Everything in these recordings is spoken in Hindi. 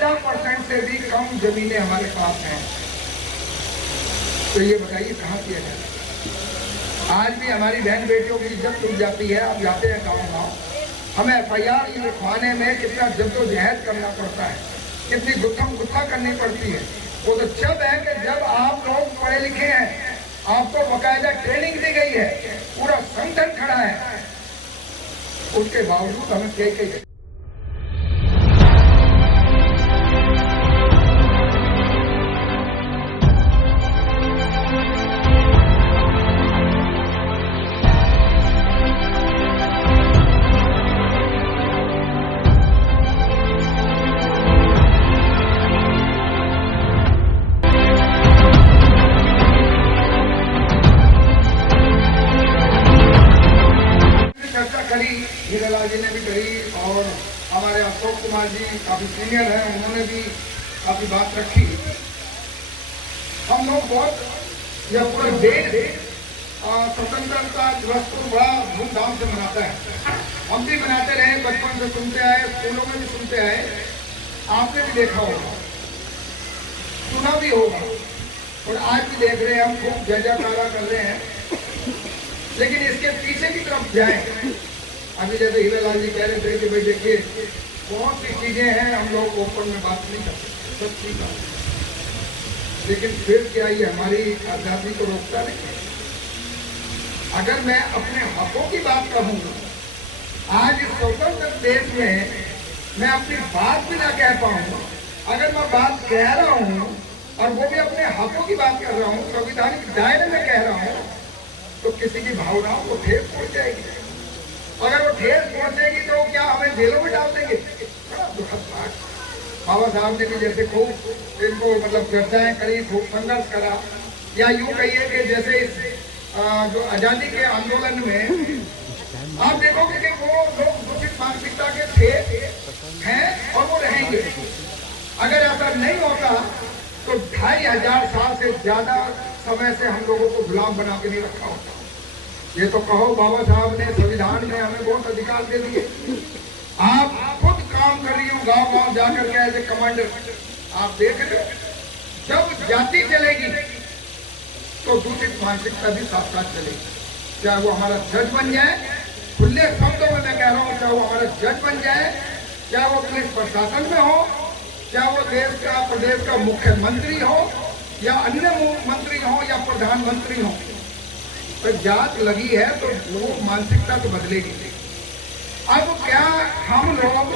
आधा% से भी कम जमीनें हमारे पास हैं। तो ये बताइए कहाँ किया जाए। आज भी हमारी बहन बेटियों की इज्जत टूट जाती है। आप जाते हैं गाँव, हमें FIR लिखवाने में कितना जद्दोजहद करना पड़ता है, कितनी गुत्थम गुत्था करनी पड़ती है। वो तो जब है कि जब आप लोग पढ़े लिखे हैं, आपको बाकायदा ट्रेनिंग दी गई है, पूरा संगठन खड़ा है, उसके बावजूद हमें कई हीरालाल जी ने भी कही और हमारे अशोक कुमार जी काफी सीनियर हैं, उन्होंने भी काफी बात रखी। हम लोग बहुत यह पूरा देश स्वतंत्रता दिवस को बड़ा धूमधाम से मनाता है। हम भी मनाते रहे, बचपन से सुनते आए, स्कूलों में भी सुनते आए, आपने भी देखा होगा, सुना भी होगा और आज भी देख रहे हैं। हम खूब जय जयकारा कर रहे हैं, लेकिन इसके पीछे की तरफ जाए। अभी जैसे हीरालाल जी कह रहे थे कि भाई देखिए बहुत सी चीजें हैं, हम लोग ओपन में बात नहीं कर सकते, सब ठीक है, लेकिन फिर क्या ये हमारी आजादी को रोकता नहीं? अगर मैं अपने हकों की बात कहूँ, आज इस स्वतंत्र देश में मैं अपनी बात भी ना कह पाऊँ, अगर मैं बात कह रहा हूँ और वो भी अपने हकों की बात कर रहा हूँ, संवैधानिक दायरे में कह रहा हूँ, तो किसी की भावनाओं को ठेस पहुंच जाएगी। अगर वो ठेस पहुंचेगी तो क्या हमें जेलों में डाल देंगे? बड़ा दुखद बात। बाबा साहब ने भी जैसे खूब इनको मतलब चर्चाएं करी, खूब संघर्ष करा, या यूं कहिए कि जैसे इस जो आजादी के आंदोलन में आप देखोगे कि वो लोग दूषित मानसिकता के थे, हैं और वो रहेंगे। अगर ऐसा नहीं होता तो 2500 साल से ज्यादा समय से हम लोगों को गुलाम बना के नहीं रखा होता। ये तो कहो बाबा साहब ने संविधान में हमें बहुत अधिकार दे दिए। आप खुद काम कर रही हो गांव गांव जाकर के एज ए कमांडर, आप देख रहे हो जब जाति चलेगी तो दूषित मानसिकता भी साथ साथ चलेगी। चाहे वो हमारा जज बन जाए, खुले शब्दों में मैं कह रहा हूँ, चाहे वो हमारा जज बन जाए, चाहे वो पुलिस प्रशासन में हो, चाहे वो देश का प्रदेश का मुख्यमंत्री हो या अन्य मंत्री हो या प्रधानमंत्री हो, तो जात लगी है तो वो मानसिकता तो बदलेगी। अब क्या हम लोग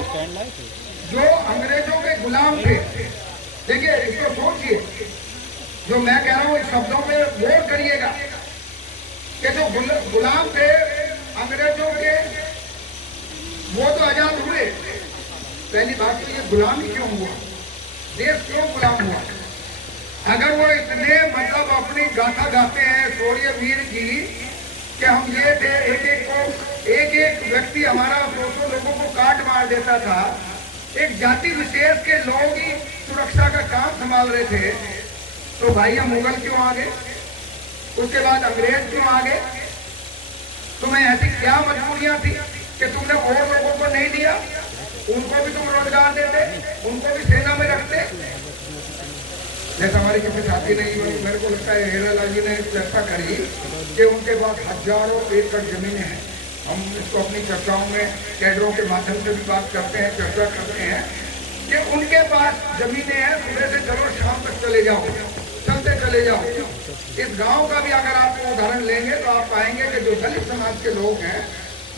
जो अंग्रेजों के गुलाम थे, देखिए इसको सोचिए, जो मैं कह रहा हूँ इस शब्दों में गौर करिएगा कि जो गुलाम थे अंग्रेजों के, वो तो आजाद हुए। पहली बात तो ये गुलाम ही क्यों हुआ, देश क्यों गुलाम हुआ? अगर वो इतने मतलब अपनी गाथा गाते हैं शौर्य वीर की कि हम ये थे, एक एक व्यक्ति हमारा 200 लोगों को काट मार देता था, एक जाति विशेष के लोग ही सुरक्षा का काम संभाल रहे थे, तो भाई हम मुगल क्यों आ गए? उसके बाद अंग्रेज क्यों आ गए? तुम्हें ऐसी क्या मजबूरियां थी कि तुमने और लोगों को नहीं दिया? उनको भी तुम रोजगार देते, उनको भी सेना में रखते। जैसे हमारे किसी साथी ने, मेरे को लगता है हीरालाल जी ने चर्चा करी कि उनके पास हजारों एकड़ जमीनें हैं। हम इसको अपनी चर्चाओं में कैडरों के माध्यम से भी बात करते हैं, चर्चा करते हैं कि उनके पास जमीनें हैं, सुबह से चलो शाम तक चले जाओ, चलते चले जाओ। इस गांव का भी अगर आप उदाहरण लेंगे तो आप पाएंगे कि जो दलित समाज के लोग हैं,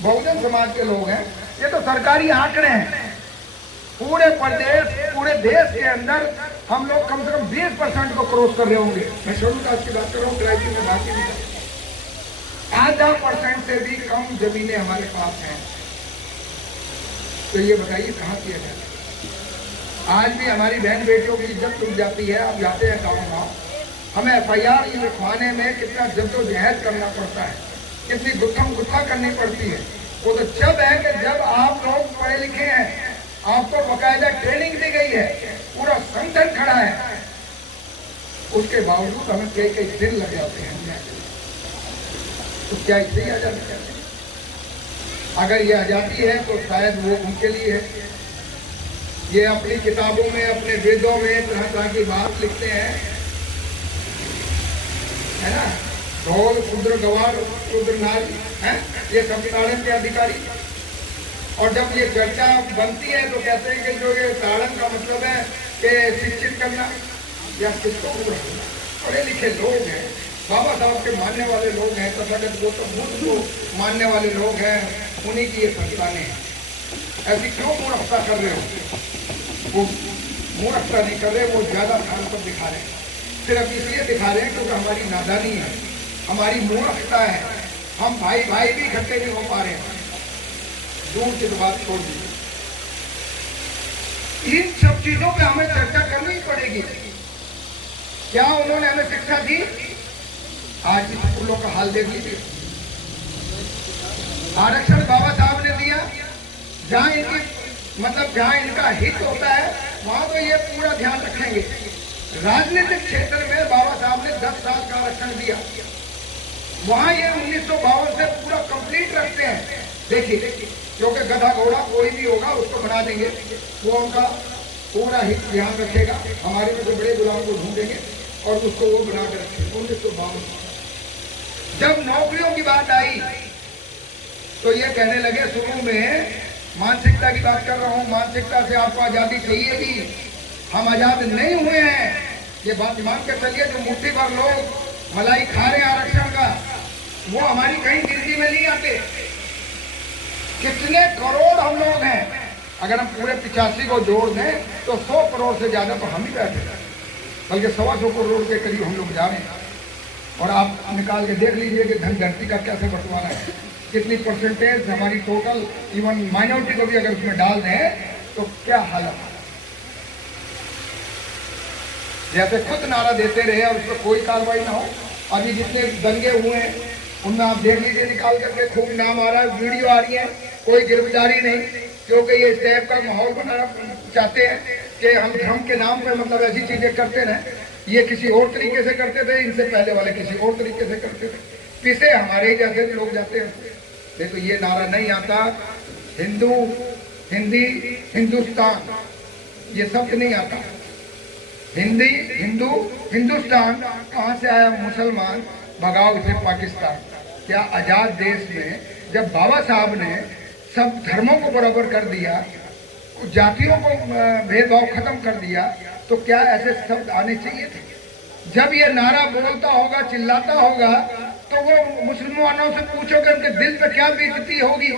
बहुजन समाज के लोग हैं, ये तो सरकारी आंकड़े हैं, पूरे प्रदेश पूरे देश के अंदर हम लोग कम से कम 20% को क्रॉस कर रहे होंगे। मैं शेड्यूल कास्ट की बात कर रहा हूँ, क्राइसिस में बात ही नहीं कर रहा। आधा % से भी कम जमीनें हमारे पास हैं। तो ये बताइए कहाँ किया जाए। आज भी हमारी बहन बेटियों की इज्जत टूट जाती है। आप जाते हैं गाँव, हमें FIR लिखवाने में कितना जद्दोजहद करना पड़ता है, कितनी गुत्थम गुत्था करनी पड़ती है। वो तो जब है कि जब आप लोग पढ़े लिखे हैं, आपको बाकायदा ट्रेनिंग दी गई है, पूरा संगठन खड़ा है, उसके बावजूद हमें कई दिन लग जाते हैं। तो क्या इससे ही आजादी कहते हैं? अगर ये आजादी है तो शायद वो उनके लिए है, ये अपनी किताबों में, अपने वेदों में तरह तरह की बात लिखते हैं, है ना। ढोल, शूद्र, गवार, शूद्र नारी, है ये सब ताड़न के अधिकारी। और जब ये चर्चा बनती है तो कहते हैं कि जो ये ताड़न का मतलब है कि शिक्षित करना या किसको पूरा करना। पढ़े लिखे लोग हैं, बाबा साहब के मानने वाले लोग हैं, तथागत गौतम बुद्ध को मानने वाले लोग हैं, उन्हीं की ये संतानें हैं। ऐसी क्यों मूर्खता कर रहे हो? वो मूर्खता नहीं कर रहे, वो ज्यादा ध्यान पर दिखा रहे हैं। सिर्फ इसलिए दिखा रहे हैं क्योंकि हमारी नादानी है, हमारी मूर्खता है। हम भाई भाई भी इकट्ठे नहीं हो पा रहे हैं। दूर की तो बात छोड़ दीजिए, इन सब चीजों पे हमें चर्चा करनी ही पड़ेगी। क्या उन्होंने हमें शिक्षा दी? आज की स्कूलों का हाल देख लीजिए। आरक्षण बाबा साहब ने दिया, जहां इनकी मतलब जहां इनका हित होता है वहां तो ये पूरा ध्यान रखेंगे। राजनीतिक क्षेत्र में बाबा साहब ने 10 साल का आरक्षण दिया, वहां ये 1952 से पूरा कंप्लीट रखते हैं। देखिए, क्योंकि गधा घोड़ा कोई भी होगा उसको बना देंगे, वो उनका पूरा हित ध्यान रखेगा। हमारे में जो बड़े गुलाम को ढूंढेंगे और उसको वो बना कर रखेंगे। 1952 जब नौकरियों की बात आई तो ये कहने लगे, शुरू में मानसिकता की बात कर रहा हूं, मानसिकता से आपको आजादी चाहिएगी, हम आजाद नहीं हुए हैं। ये बात मान के चलिए, जो मुट्ठी भर लोग मलाई खा रहे हैं आरक्षण का, वो हमारी कहीं गिनती में नहीं आते। कितने करोड़ हम लोग हैं, अगर हम पूरे 85 को जोड़ दें तो 100 करोड़ से ज्यादा तो हम ही बैठे, बल्कि 125 करोड़ के करीब हम लोग जा रहे हैं। और आप निकाल के देख लीजिए कि धनगणती का कैसे बंटवारा है, कितनी परसेंटेज हमारी टोटल, इवन माइनॉरिटी को भी अगर उसमें डाल दें तो क्या हालत है। जैसे खुद नारा देते रहे और उस पर कोई कार्रवाई ना हो। अभी जितने दंगे हुए हैं उनमें आप देख लीजिए, निकाल करके खूब नाम आ रहा है, वीडियो आ रही है, कोई गिरफ्तारी नहीं, क्योंकि ये इस टाइप का माहौल बनाना चाहते हैं कि हम धर्म के नाम पर मतलब ऐसी चीजें करते रहे। ये किसी और तरीके से करते थे, इनसे पहले वाले किसी और तरीके से करते थे, पीछे हमारे ही जैसे लोग जाते हैं। देखो, ये नारा नहीं आता, हिंदू, हिंदी, हिंदुस्तान, ये शब्द नहीं आता। हिंदी, हिंदू, हिंदुस्तान कहाँ से आया? मुसलमान भगाओ इसे पाकिस्तान। क्या आजाद देश में जब बाबा साहब ने सब धर्मों को बराबर कर दिया, जातियों को भेदभाव खत्म कर दिया, तो क्या ऐसे शब्द आने चाहिए थे? जब ये नारा बोलता होगा, चिल्लाता होगा, तो वो मुसलमानों से पूछोगे उनके दिल पे क्या बीतती होगी।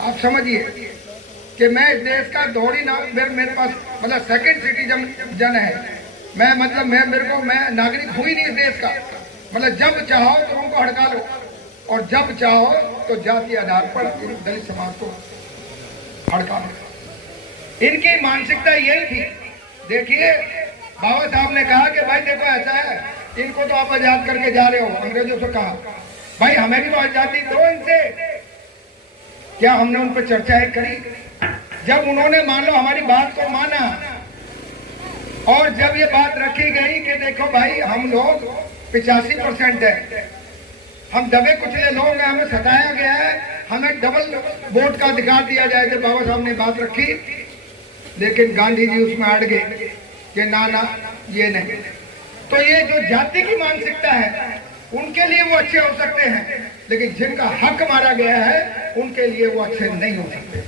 आप समझिए कि मैं इस देश का दौड़ी ना, मेरे पास मतलब सेकंड सिटीजन है, मैं मतलब मैं नागरिक हुई नहीं इस देश का। मतलब जब चाहो तो उनको हड़का लो, और जब चाहो तो जाति आधार पर दलित समाज को हड़का लो। इनकी मानसिकता यही थी। देखिए, बाबा साहब ने कहा कि भाई देखो ऐसा है, इनको तो आप आजाद करके जा रहे हो, अंग्रेजों से कहा भाई हमें भी तो आजादी दो इनसे। क्या हमने उन पर चर्चाएं करी? जब उन्होंने मान लो हमारी बात को माना, और जब ये बात रखी गई कि देखो भाई हम लोग 85% है, हम दबे कुचले लोग हैं, हमें सताया गया है, हमें डबल वोट का अधिकार दिया जाए, तो बाबा साहब ने बात रखी। लेकिन गांधी जी उसमें अड़ गए कि ना ना ये नहीं। तो ये जो जाति की मानसिकता है उनके लिए वो अच्छे हो सकते हैं, लेकिन जिनका हक मारा गया है उनके लिए वो अच्छे नहीं हो सकते।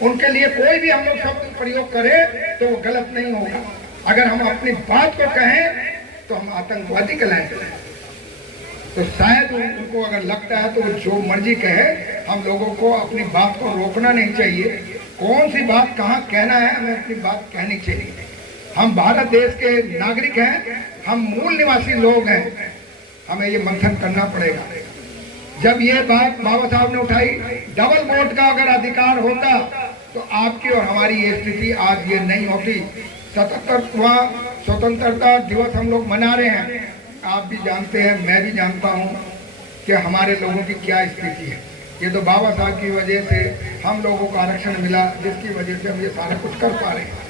उनके लिए कोई भी हम लोग शब्द प्रयोग करें तो वो गलत नहीं होगा। अगर हम अपनी बात को कहें तो हम आतंकवादी कहलाएंगे। तो शायद उनको अगर लगता है तो वो जो मर्जी कहे, हम लोगों को अपनी बात को रोकना नहीं चाहिए। कौन सी बात कहाँ कहना है, हमें अपनी बात कहनी चाहिए। हम भारत देश के नागरिक हैं, हम मूल निवासी लोग हैं, हमें ये मंथन करना पड़ेगा। जब ये बात बाबा साहब ने उठाई, डबल वोट का अगर अधिकार होता तो आपकी और हमारी ये स्थिति आज ये नहीं होती। 77वां स्वतंत्रता दिवस हम लोग मना रहे हैं। आप भी जानते हैं, मैं भी जानता हूं कि हमारे लोगों की क्या स्थिति है। ये तो बाबा साहब की वजह से हम लोगों को आरक्षण मिला, जिसकी वजह से हम ये सारा कुछ कर पा रहे हैं।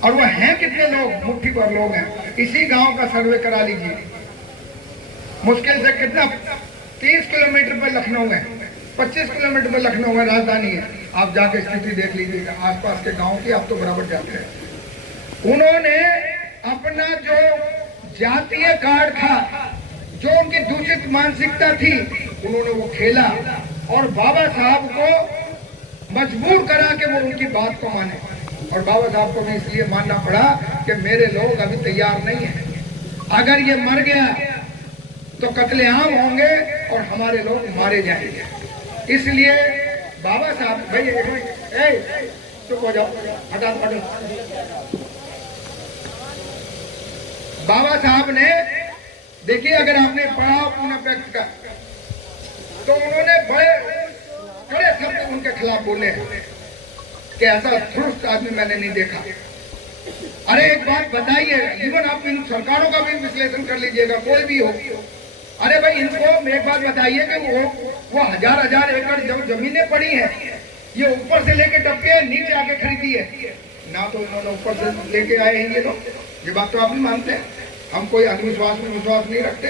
और वो हैं कितने लोग? मुट्ठी भर लोग हैं। इसी गांव का सर्वे करा लीजिए, मुश्किल से कितना 30 किलोमीटर पर लखनऊ है, 25 किलोमीटर पर लखनऊ है, राजधानी है। आप जाके स्थिति देख लीजिएगा आसपास के गांव की, आप तो बराबर जाते हैं। उन्होंने अपना जो जातीय कार्ड था, जो उनकी दूषित मानसिकता थी, उन्होंने वो खेला और बाबा साहब को मजबूर करा कि वो उनकी बात को माने। और बाबा साहब को भी इसलिए मानना पड़ा कि मेरे लोग अभी तैयार नहीं है, अगर ये मर गया तो कत्लेआम होंगे और हमारे लोग मारे जाएंगे। इसलिए बाबा साहब, भाई चुप हो जाओ, हटा दो। बाबा साहब ने देखिए, अगर आपने पढ़ा पुणे पैक्ट का, तो उन्होंने बड़े कड़े शब्द उनके खिलाफ बोले हैं कि ऐसा दुष्ट आदमी मैंने नहीं देखा। अरे एक बात बताइए, इवन आप इन सरकारों का भी विश्लेषण कर लीजिएगा, कोई भी हो, अरे भाई इनको एक बात बताइए कि वो हजार एकड़ जमीनें पड़ी हैं, ये ऊपर से लेके टपके नीचे आके खरीदी है ना, तो उन्होंने ऊपर से लेके आए हैं ये लोग। ये बात तो आप भी मानते हैं, हम कोई अंधविश्वास में विश्वास नहीं रखते।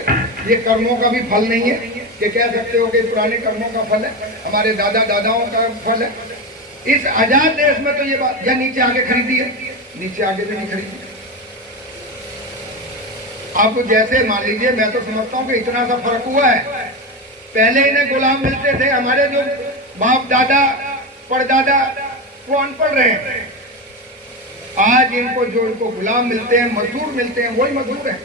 ये कर्मों का भी फल नहीं है कि कह सकते हो कि पुराने कर्मों का फल है, हमारे दादा दादाओं का फल है। इस आजाद देश में तो ये बात, या नीचे आके खरीदी है, नीचे आगे भी नहीं खरीदी। अब जैसे मान लीजिए, मैं तो समझता हूँ कि इतना सा फर्क हुआ है, पहले इन्हें गुलाम मिलते थे, हमारे जो बाप दादा परदादा वो अनपढ़ रहे हैं, आज इनको गुलाम मिलते हैं, मजदूर मिलते हैं, वही मजदूर है।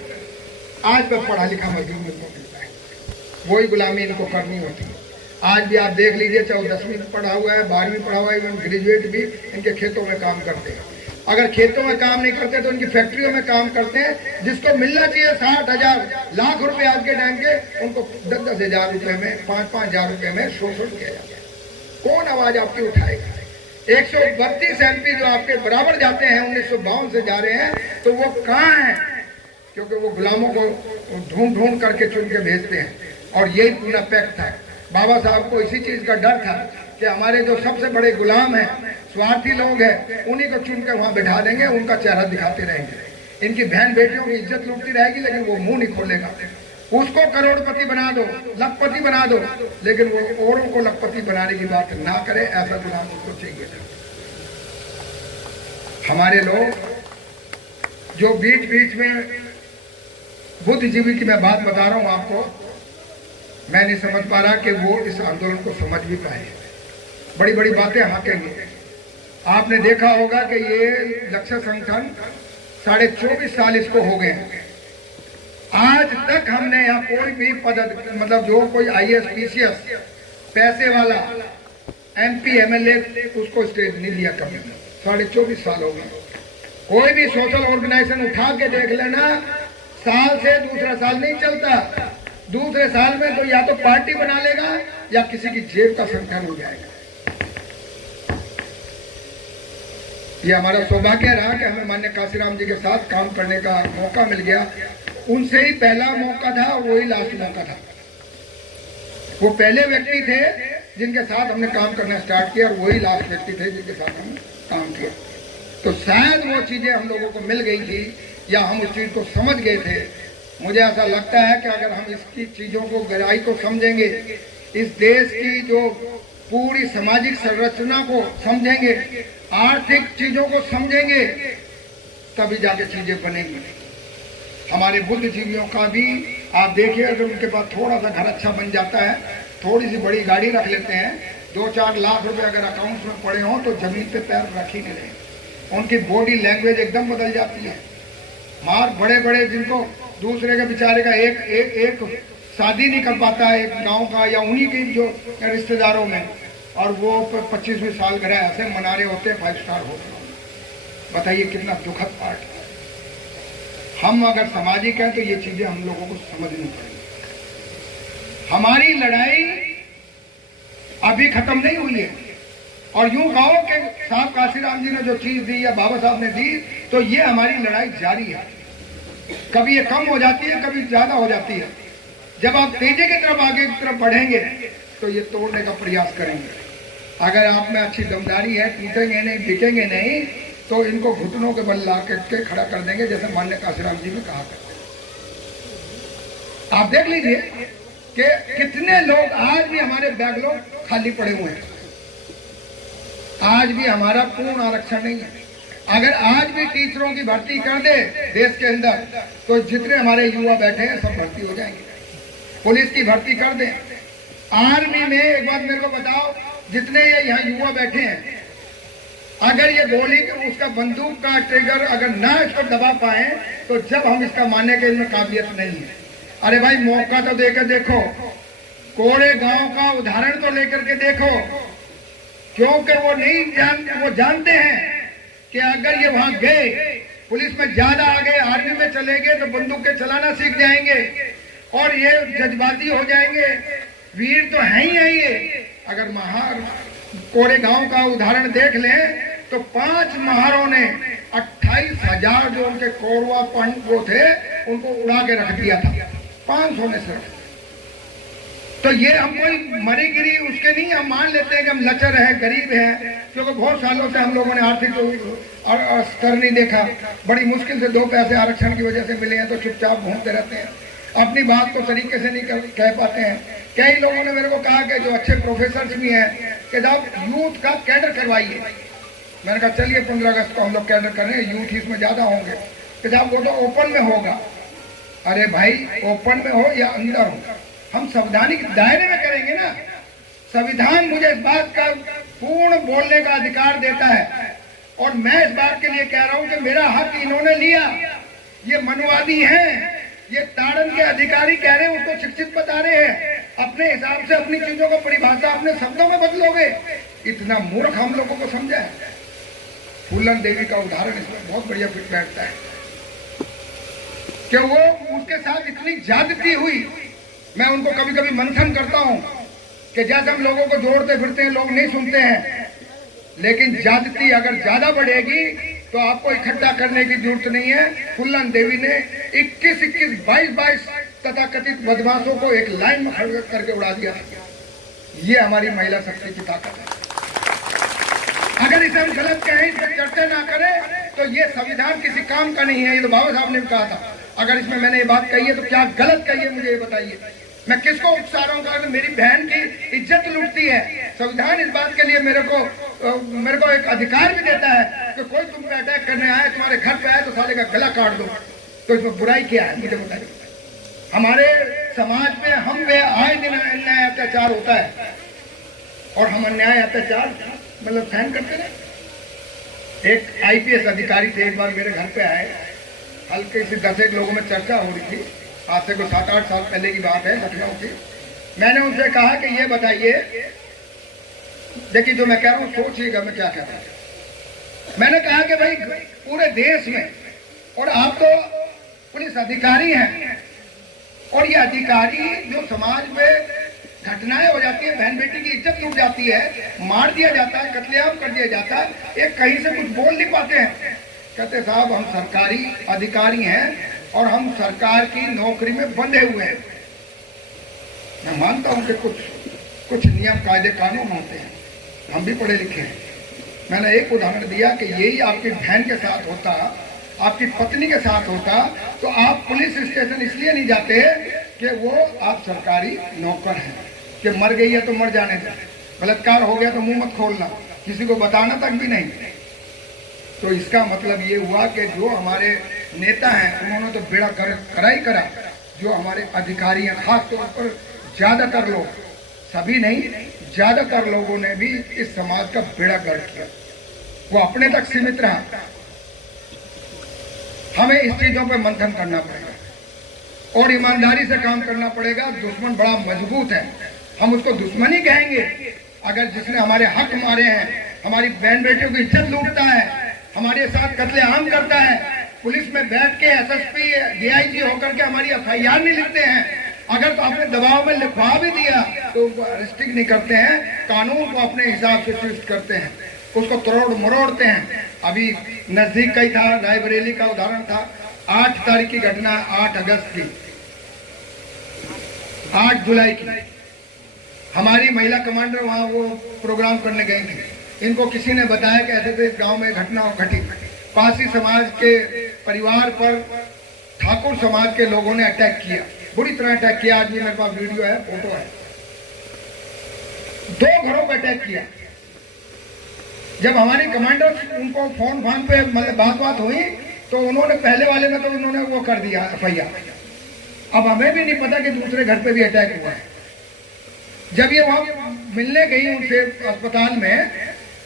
आज तो पढ़ा लिखा मजदूर मिलता है, वही गुलामी इनको करनी होती है। आज भी आप देख लीजिए, चाहे 10वीं पढ़ा हुआ है, 12वीं पढ़ा हुआ है, इवन ग्रेजुएट भी इनके खेतों में काम करते हैं। अगर खेतों में काम नहीं करते तो इनकी फैक्ट्रियों में काम करते हैं, जिसको मिलना चाहिए 60,000 लाख रुपए आज के टाइम के, उनको 10-10 हजार रुपए में, 5-5 हजार रुपए में शोषण किया जाता है। कौन आवाज आपकी उठाएगा? 132 MP जो आपके बराबर जाते हैं, 1952 से जा रहे हैं, तो वो कहाँ हैं? क्योंकि वो गुलामों को ढूंढ करके चुन के भेजते हैं। और यही पूरा पैक्ट था। बाबा साहब को इसी चीज का डर था कि हमारे जो सबसे बड़े गुलाम हैं, स्वार्थी लोग हैं, उन्हीं को चुन के वहां बैठा देंगे, उनका चेहरा दिखाते रहेंगे, इनकी बहन बेटियों की इज्जत लूटती रहेगी, लेकिन वो मुंह नहीं खोलेगा। उसको करोड़पति बना दो, लखपति बना दो, लेकिन वो औरों को लखपति बनाने की बात ना करे, ऐसा गुलाम उसको चाहिए। हमारे लोग जो बीच बीच में बुद्धिजीवी की मैं बात बता रहा हूं आपको, मैं नहीं समझ पा रहा कि वो इस आंदोलन को समझ भी पाए। बड़ी बड़ी बातें हाकेंगे। आपने देखा होगा कि ये लक्ष्य संगठन 24.5 साल इसको हो गए हैं। आज तक हमने यहाँ कोई भी पद, मतलब जो कोई IAS PCS पैसे वाला MP MLA उसको स्टेज नहीं लिया कभी। 24.5 साल हो गए। कोई भी सोशल ऑर्गेनाइजेशन उठा के देख लेना, साल से दूसरा साल नहीं चलता। दूसरे साल में तो या तो पार्टी बना लेगा या किसी की जेब का संगठन हो जाएगा। ये हमारा सौभाग्य रहा कि हमें माननीय काशीराम जी के साथ काम करने का मौका मिल गया। उनसे ही पहला मौका था और वही लास्ट मौका था। वो पहले व्यक्ति थे जिनके साथ हमने काम करना स्टार्ट किया और वही लास्ट व्यक्ति थे जिनके साथ हमने काम किया। तो शायद वो चीजें हम लोगों को मिल गई थी या हम उस चीज को समझ गए थे। मुझे ऐसा लगता है कि अगर हम इसकी चीजों को, गहराई को समझेंगे, इस देश की जो पूरी सामाजिक संरचना को समझेंगे, आर्थिक चीजों को समझेंगे, तभी जाके चीजें बनेंगी। हमारे बुद्धिजीवियों का भी आप देखिए, अगर उनके पास थोड़ा सा घर अच्छा बन जाता है, थोड़ी सी बड़ी गाड़ी रख लेते हैं, 2-4 लाख रुपए अगर अकाउंट में पड़े हों तो जमीन पे पैर रख ही नहीं रहे। उनकी बॉडी लैंग्वेज एकदम बदल जाती है। मार बड़े बड़े जिनको दूसरे के बेचारे का एक शादी नहीं कर पाता है, एक गांव का या उन्हीं के जो रिश्तेदारों में, और वो 25वीं सालगिरह ऐसे मना रहे होते हैं 5 स्टार होटल। बताइए कितना दुखद पार्ट है। हम अगर सामाजिक हैं तो ये चीजें हम लोगों को समझनी पड़ेगी। हमारी लड़ाई अभी खत्म नहीं हुई है। और यूं कहो कि साहब काशीराम जी ने जो चीज दी या बाबा साहब ने दी, तो ये हमारी लड़ाई जारी है। कभी ये कम हो जाती है, कभी ज्यादा हो जाती है। जब आप तेजी की तरफ, आगे की तरफ बढ़ेंगे तो ये तोड़ने का प्रयास करेंगे। अगर आप में अच्छी दमदारी है, टूटेंगे नहीं, बिकेंगे नहीं, तो इनको घुटनों के बल ला के खड़ा कर देंगे, जैसे माननीय काशीराम जी ने कहा करते। आप देख लीजिए कि कितने लोग आज भी हमारे बैकलॉग खाली पड़े हुए हैं। आज भी हमारा पूर्ण आरक्षण नहीं है। अगर आज भी टीचरों की भर्ती कर दे देश के अंदर तो जितने हमारे युवा बैठे हैं सब भर्ती हो जाएंगे। पुलिस की भर्ती कर दे, आर्मी में एक बात मेरे को बताओ, जितने ये यहाँ युवा बैठे हैं, अगर ये गोली उसका बंदूक का ट्रिगर अगर ना इसको दबा पाए तो जब हम इसका मानने के इनमें काबिलियत नहीं है। अरे भाई मौका तो देकर देखो, कोरेगांव का उदाहरण तो लेकर के देखो, क्योंकि वो जानते हैं कि अगर ये वहां गए, पुलिस में ज्यादा आ गए, आर्मी में चले गए तो बंदूकें चलाना सीख जाएंगे और ये जज्बाती हो जाएंगे। वीर तो है ही ये। अगर कोरेगांव का उदाहरण देख लें तो 5 महारों ने 28,000 जो उनके कोरवा वो थे उनको उड़ा के रख दिया था, 500 में से। तो ये हम कोई मरी गिरी उसके नहीं हम मान लेते हैं कि हम लचर हैं, गरीब हैं, क्योंकि बहुत सालों से हम लोगों ने आर्थिक स्तर नहीं देखा। बड़ी मुश्किल से 2 पैसे आरक्षण की वजह से मिले हैं तो चुपचाप घूमते रहते हैं, अपनी बात को तरीके से नहीं कह पाते हैं। कई लोगों ने मेरे को कहा कि जो अच्छे प्रोफेसर भी हैं कि साहब यूथ का कैडर करवाइए। मैंने कहा चलिए 15 अगस्त को हम लोग कैडर कर रहे हैं, यूथ इसमें ज्यादा होंगे। कि साहब वो तो ओपन में होगा। अरे भाई ओपन में हो या अंदर हो, हम संवैधानिक दायरे में करेंगे ना। संविधान मुझे इस बात का पूर्ण बोलने का अधिकार देता है और मैं इस बात के लिए कह रहा हूं कि मेरा हक इन्होंने लिया। ये मनुवादी हैं, ये ताड़न के अधिकारी कह रहे हैं, उसको शिक्षित बता रहे हैं, अपने हिसाब से अपनी चीजों को परिभाषा अपने शब्दों में बदलोगे। इतना मूर्ख हम लोगों को समझा है। फूलन देवी का उदाहरण इसमें बहुत बढ़िया फिट बैठता है कि वो उसके साथ इतनी ज्यादती हुई। मैं उनको कभी कभी मंथन करता हूं कि जैसे हम लोगों को जोड़ते फिरते हैं लोग नहीं सुनते हैं, लेकिन ज्यादती अगर ज्यादा बढ़ेगी तो आपको इकट्ठा करने की जरूरत नहीं है। फूलन देवी ने 21, 22 तथाकथित बदमाशों को एक लाइन में खड़ा करके उड़ा दिया। ये हमारी महिला शक्ति की ताकत है। अगर इसे हम गलत कहें, इस पर चर्चा ना करें तो ये संविधान किसी काम का नहीं है। ये तो बाबा साहब ने भी कहा था। अगर इसमें मैंने ये बात कही है तो क्या गलत कही है मुझे ये बताइए। मैं किसको उकसा रहा हूँ? कि मेरी बहन की इज्जत लूटती है। संविधान इस बात के लिए मेरे को एक अधिकार भी देता है कि कोई तुम पे अटैक करने आए, तुम्हारे घर पे आए तो साले का गला काट दो। तो इसमें बुराई क्या है मुझे बताइए। हमारे समाज में हम पे आए दिन अन्याय अत्याचार होता है और हम अन्याय अत्याचार मतलब सहन करते रहे। एक IPS अधिकारी थे, एक बार मेरे घर पे आए, हल्के से 10 लोगों में चर्चा हो रही थी, आज से कोई 7-8 साल पहले की बात है, लखनऊ की। मैंने उनसे कहा कि ये बताइए, देखिए जो मैं कह रहा हूँ सोचिएगा मैं क्या कह रहा हूँ। मैंने कहा कि भाई पूरे देश में, और आप तो पुलिस अधिकारी हैं, और ये अधिकारी जो समाज में घटनाएं हो जाती है, बहन बेटी की इज्जत लूट जाती है, मार दिया जाता है, कत्लेआम कर दिया जाता है, एक कहीं से कुछ बोल नहीं पाते हैं। कहते साहब हम सरकारी अधिकारी हैं और हम सरकार की नौकरी में बंधे हुए हैं। मैं मानता हूं कि कुछ नियम कायदे कानून होते हैं, हम भी पढ़े लिखे हैं। मैंने एक उदाहरण दिया कि यही आपकी बहन के साथ होता, आपकी पत्नी के साथ होता तो आप पुलिस स्टेशन इसलिए नहीं जाते कि वो आप सरकारी नौकर हैं, कि मर गई है तो मर जाने दो, बलात्कार हो गया तो मुंह मत खोलना, किसी को बताना तक भी नहीं। तो इसका मतलब ये हुआ कि जो हमारे नेता हैं उन्होंने तो बेड़ा करा ही करा। जो हमारे अधिकारी हैं, खास तौर पर ज्यादातर लोग, सभी नहीं, ज्यादातर लोगों ने भी इस समाज का बेड़ा गर्क किया। वो अपने तक सीमित रहा। हमें इस चीजों पर मंथन करना पड़ेगा और ईमानदारी से काम करना पड़ेगा। दुश्मन बड़ा मजबूत है, हम उसको दुश्मन ही कहेंगे अगर जिसने हमारे हक मारे हैं, हमारी बहन बेटियों की इज्जत लूटता है, हमारे साथ कत्लेआम करता है, पुलिस में बैठ के SSP DIG होकर के हमारी FIR नहीं लिखते हैं, अगर तो आपने दबाव में लिखवा भी दिया तो अरेस्टिंग नहीं करते हैं, कानून को अपने हिसाब से चुस्त करते हैं, उसको तोड़ मरोड़ते हैं। अभी नजदीक का ही था, रायबरेली का उदाहरण था। 8 तारीख की घटना, 8 अगस्त की, 8 जुलाई की। हमारी महिला कमांडर वहां वो प्रोग्राम करने गई थी। इनको किसी ने बताया कि ऐसे इस गांव में घटना घटी। पासी समाज के परिवार पर ठाकुर समाज के लोगों ने अटैक किया, बुरी तरह अटैक किया। आज भी मेरे पास वीडियो है, फोटो है। 2 घरों पर अटैक किया जब हमारे कमांडर उनको फोन पे मतलब बात हुई तो उन्होंने पहले वाले में तो उन्होंने वो कर दिया एफआईआर। अब हमें भी नहीं पता कि दूसरे घर पे भी अटैक हुआ है। जब ये वहां मिलने गई उनसे अस्पताल में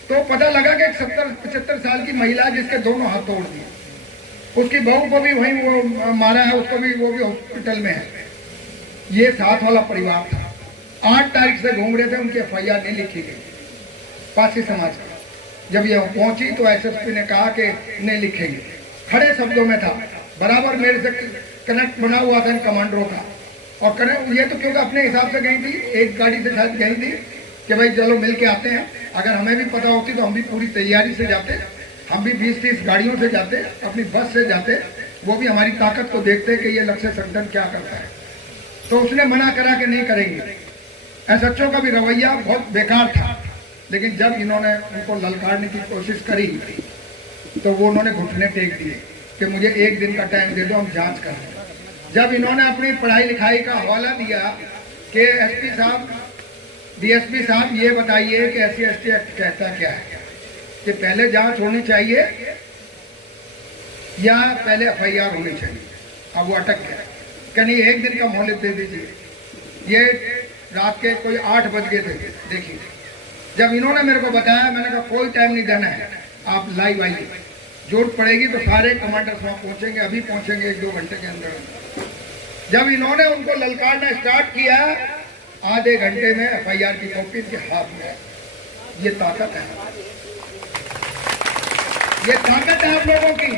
तो पता लगा कि 70-75 साल की महिला जिसके दोनों हाथ तोड़ दिए, उसकी बहू को भी वहीं वो मारा है, उसको भी वो भी हॉस्पिटल में है। ये साथ वाला परिवार था। 8 तारीख से घूम रहे थे, उनकी एफआईआर नहीं लिखी गई पासी समाज का। जब ये पहुंची तो एसएसपी ने कहा कि नहीं लिखेंगे, खड़े शब्दों में था। बराबर मेरे से कनेक्ट बना हुआ था इन कमांडरों का। और कनेक्ट ये तो क्योंकि अपने हिसाब से गई थी, एक गाड़ी से शायद गई थी कि भाई चलो मिल के आते हैं। अगर हमें भी पता होती तो हम भी पूरी तैयारी से जाते, हम भी 20-30 गाड़ियों से जाते, अपनी बस से जाते, वो भी हमारी ताकत को देखते कि ये लक्ष्य संगठन क्या करता है। तो उसने मना करा कि नहीं करेंगे। एसएचओ का भी रवैया बहुत बेकार था। लेकिन जब इन्होंने उनको ललकारने की कोशिश करी तो वो उन्होंने घुटने टेक दिए कि मुझे 1 दिन का टाइम दे दो, हम जांच कर लें। जब इन्होंने अपनी पढ़ाई लिखाई का हवाला दिया कि एसपी साहब, डीएसपी साहब ये बताइए कि SC/ST एक्ट कहता क्या है, कि पहले जांच होनी चाहिए या पहले एफआईआर होनी चाहिए। अब वो अटक गया कि नहीं 1 दिन का मोहलत दे दीजिए। ये रात के कोई 8 बज गए थे। देखिए जब इन्होंने मेरे को बताया, मैंने कहा कोई टाइम नहीं देना है, आप लाइव आइए, जरूरत पड़ेगी तो सारे कमांडर्स वहां पहुंचेंगे, अभी पहुंचेंगे 1-2 घंटे के अंदर। जब इन्होंने उनको ललकारना स्टार्ट किया, आधे घंटे में एफआईआर की कॉपी के हाथ में। ये ताकत है, ये ताकत है आप लोगों की।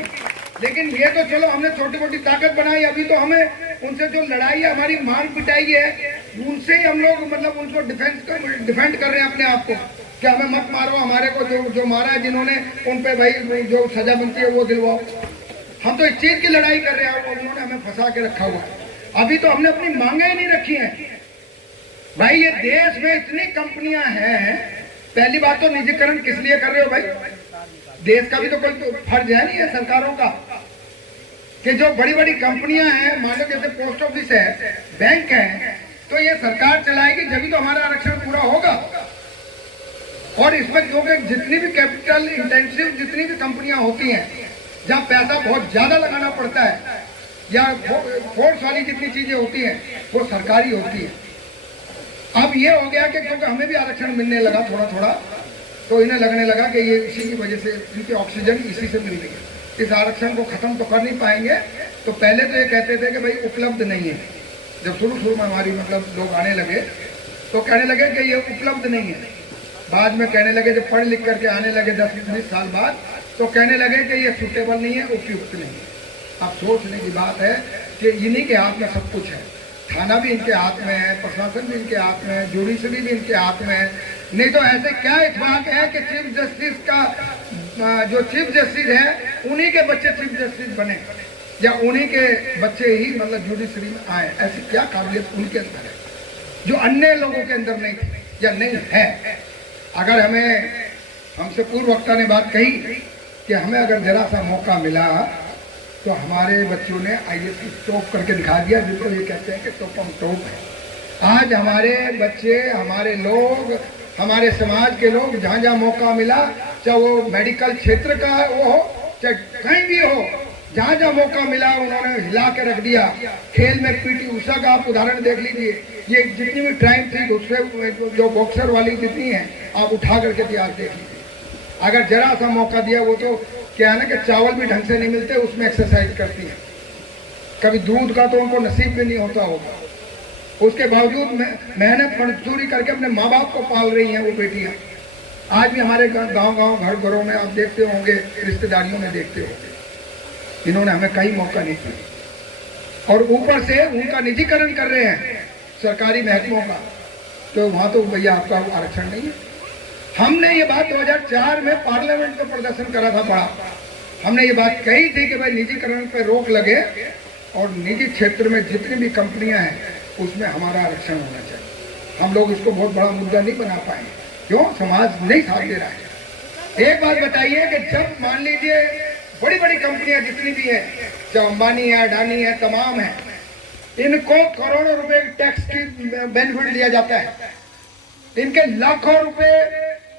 लेकिन ये तो चलो हमने छोटी मोटी ताकत बनाई, अभी तो हमें उनसे जो लड़ाई है, हमारी मार पिटाई है, उनसे ही हम लोग मतलब उनको डिफेंड कर रहे हैं अपने आप को कि हमें मत मारो, हमारे को जो मारा है जिन्होंने, उन पे भाई जो सजा बनती है वो दिलवाओ। हम तो इस चीज की लड़ाई कर रहे हैं, उन्होंने हमें फंसा के रखा हुआ है। अभी तो हमने अपनी मांगे ही नहीं रखी हैं। भाई ये देश में इतनी कंपनियां हैं, पहली बात तो निजीकरण किस लिए कर रहे हो भाई? देश का भी तो कोई फर्ज है नहीं है सरकारों का कि जो बड़ी बड़ी कंपनियां हैं, मान लो जैसे पोस्ट ऑफिस है, बैंक है, तो ये सरकार चलाएगी जब तो हमारा आरक्षण पूरा होगा। और इसमें क्योंकि जितनी भी कैपिटल इंटेंसिव जितनी भी कंपनियां होती हैं, जहाँ पैसा बहुत ज्यादा लगाना पड़ता है या फोर्स वाली जितनी चीजें होती हैं, वो सरकारी होती है। अब ये हो गया कि क्योंकि हमें भी आरक्षण मिलने लगा थोड़ा थोड़ा, तो इन्हें लगने लगा कि ये इसी की वजह से इनकी ऑक्सीजन इसी से मिल रही है, इस आरक्षण को खत्म तो कर नहीं पाएंगे। तो पहले तो ये कहते थे कि भाई उपलब्ध नहीं है। जब शुरू में हमारी मतलब लोग आने लगे तो कहने लगे कि ये उपलब्ध नहीं है। बाद में कहने लगे, जब पढ़ लिख करके आने लगे 10-20 साल बाद, तो कहने लगे कि ये सुटेबल नहीं है, उपयुक्त नहीं है। अब सोचने की बात है कि इन्हीं के हाथ में सब कुछ है। थाना भी इनके हाथ में है, प्रशासन भी इनके हाथ में है, जुडिशरी भी इनके हाथ में है। नहीं तो ऐसे क्या इत्तेफाक है कि चीफ जस्टिस का जो चीफ जस्टिस है, उन्हीं के बच्चे चीफ जस्टिस बने या उन्हीं के बच्चे ही मतलब जुडिशरी में आए। ऐसी क्या काबिलियत उनके अंदर है जो अन्य लोगों के अंदर नहीं थी या नहीं है। अगर हमसे पूर्व वक्ता ने बात कही कि हमें अगर जरा सा मौका मिला तो हमारे बच्चों ने IAS की टॉप करके दिखा दिया, जिनको ये कहते हैं कि टॉप है। आज हमारे बच्चे, हमारे लोग, हमारे समाज के लोग जहाँ जहाँ मौका मिला, चाहे वो मेडिकल क्षेत्र का वो हो, चाहे कहीं भी हो, जहाँ जहाँ मौका मिला उन्होंने हिला के रख दिया। खेल में PT उषा का आप उदाहरण देख लीजिए। ये जितनी भी टाइम थी दूसरे जो बॉक्सर वाली जितनी है, आप उठा करके तैयार देख लीजिए। अगर जरा सा मौका दिया, वो तो क्या है ना कि चावल भी ढंग से नहीं मिलते, उसमें एक्सरसाइज करती है। कभी दूध का तो उनको नसीब भी नहीं होता होगा, उसके बावजूद मेहनत मजदूरी करके अपने माँ बाप को पाल रही हैं वो बेटियां। आज भी हमारे गांव घरों में आप देखते होंगे, रिश्तेदारियों में देखते होंगे, इन्होंने हमें कहीं मौका नहीं दिया। और ऊपर से उनका निजीकरण कर रहे हैं सरकारी महकमों का, तो वहां तो भैया आपका आरक्षण नहीं है। हमने ये बात 2004 में पार्लियामेंट का प्रदर्शन करा था बड़ा। हमने ये बात कही थी कि भाई निजीकरण पे रोक लगे और निजी क्षेत्र में जितनी भी कंपनियां हैं उसमें हमारा आरक्षण होना चाहिए। हम लोग इसको बहुत बड़ा मुद्दा नहीं बना पाए, क्यों? समाज नहीं साथ दे रहा है। एक बात बताइए कि जब मान लीजिए बड़ी बड़ी कंपनियां जितनी भी है, चाहे अंबानी है, अडानी है, तमाम है, इनको करोड़ों रुपए टैक्स की बेनिफिट दिया जाता है, इनके लाखों रुपए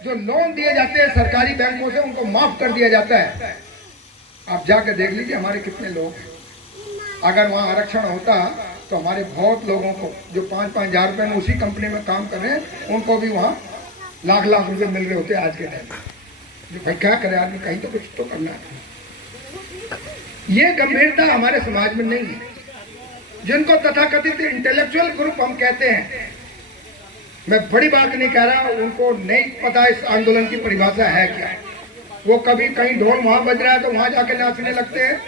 जो लोन दिए जाते हैं सरकारी बैंकों से उनको माफ कर दिया जाता है। आप जाकर देख लीजिए हमारे कितने लोग हैं। अगर वहाँ आरक्षण होता तो हमारे बहुत लोगों को जो 5-5 हजार रुपये में उसी कंपनी में काम कर रहे हैं उनको भी वहाँ लाख लाख रुपए मिल रहे होते आज के टाइम में। भाई क्या करे आदमी, कहीं तो कुछ तो करना है। ये गंभीरता हमारे समाज में नहीं है। जिनको तथाकथित इंटेलेक्चुअल ग्रुप हम कहते हैं, मैं बड़ी बात नहीं कह रहा, उनको नहीं पता इस आंदोलन की परिभाषा है क्या। वो कभी कहीं ढोल वहां बज रहा है तो वहां जाके नाचने लगते हैं,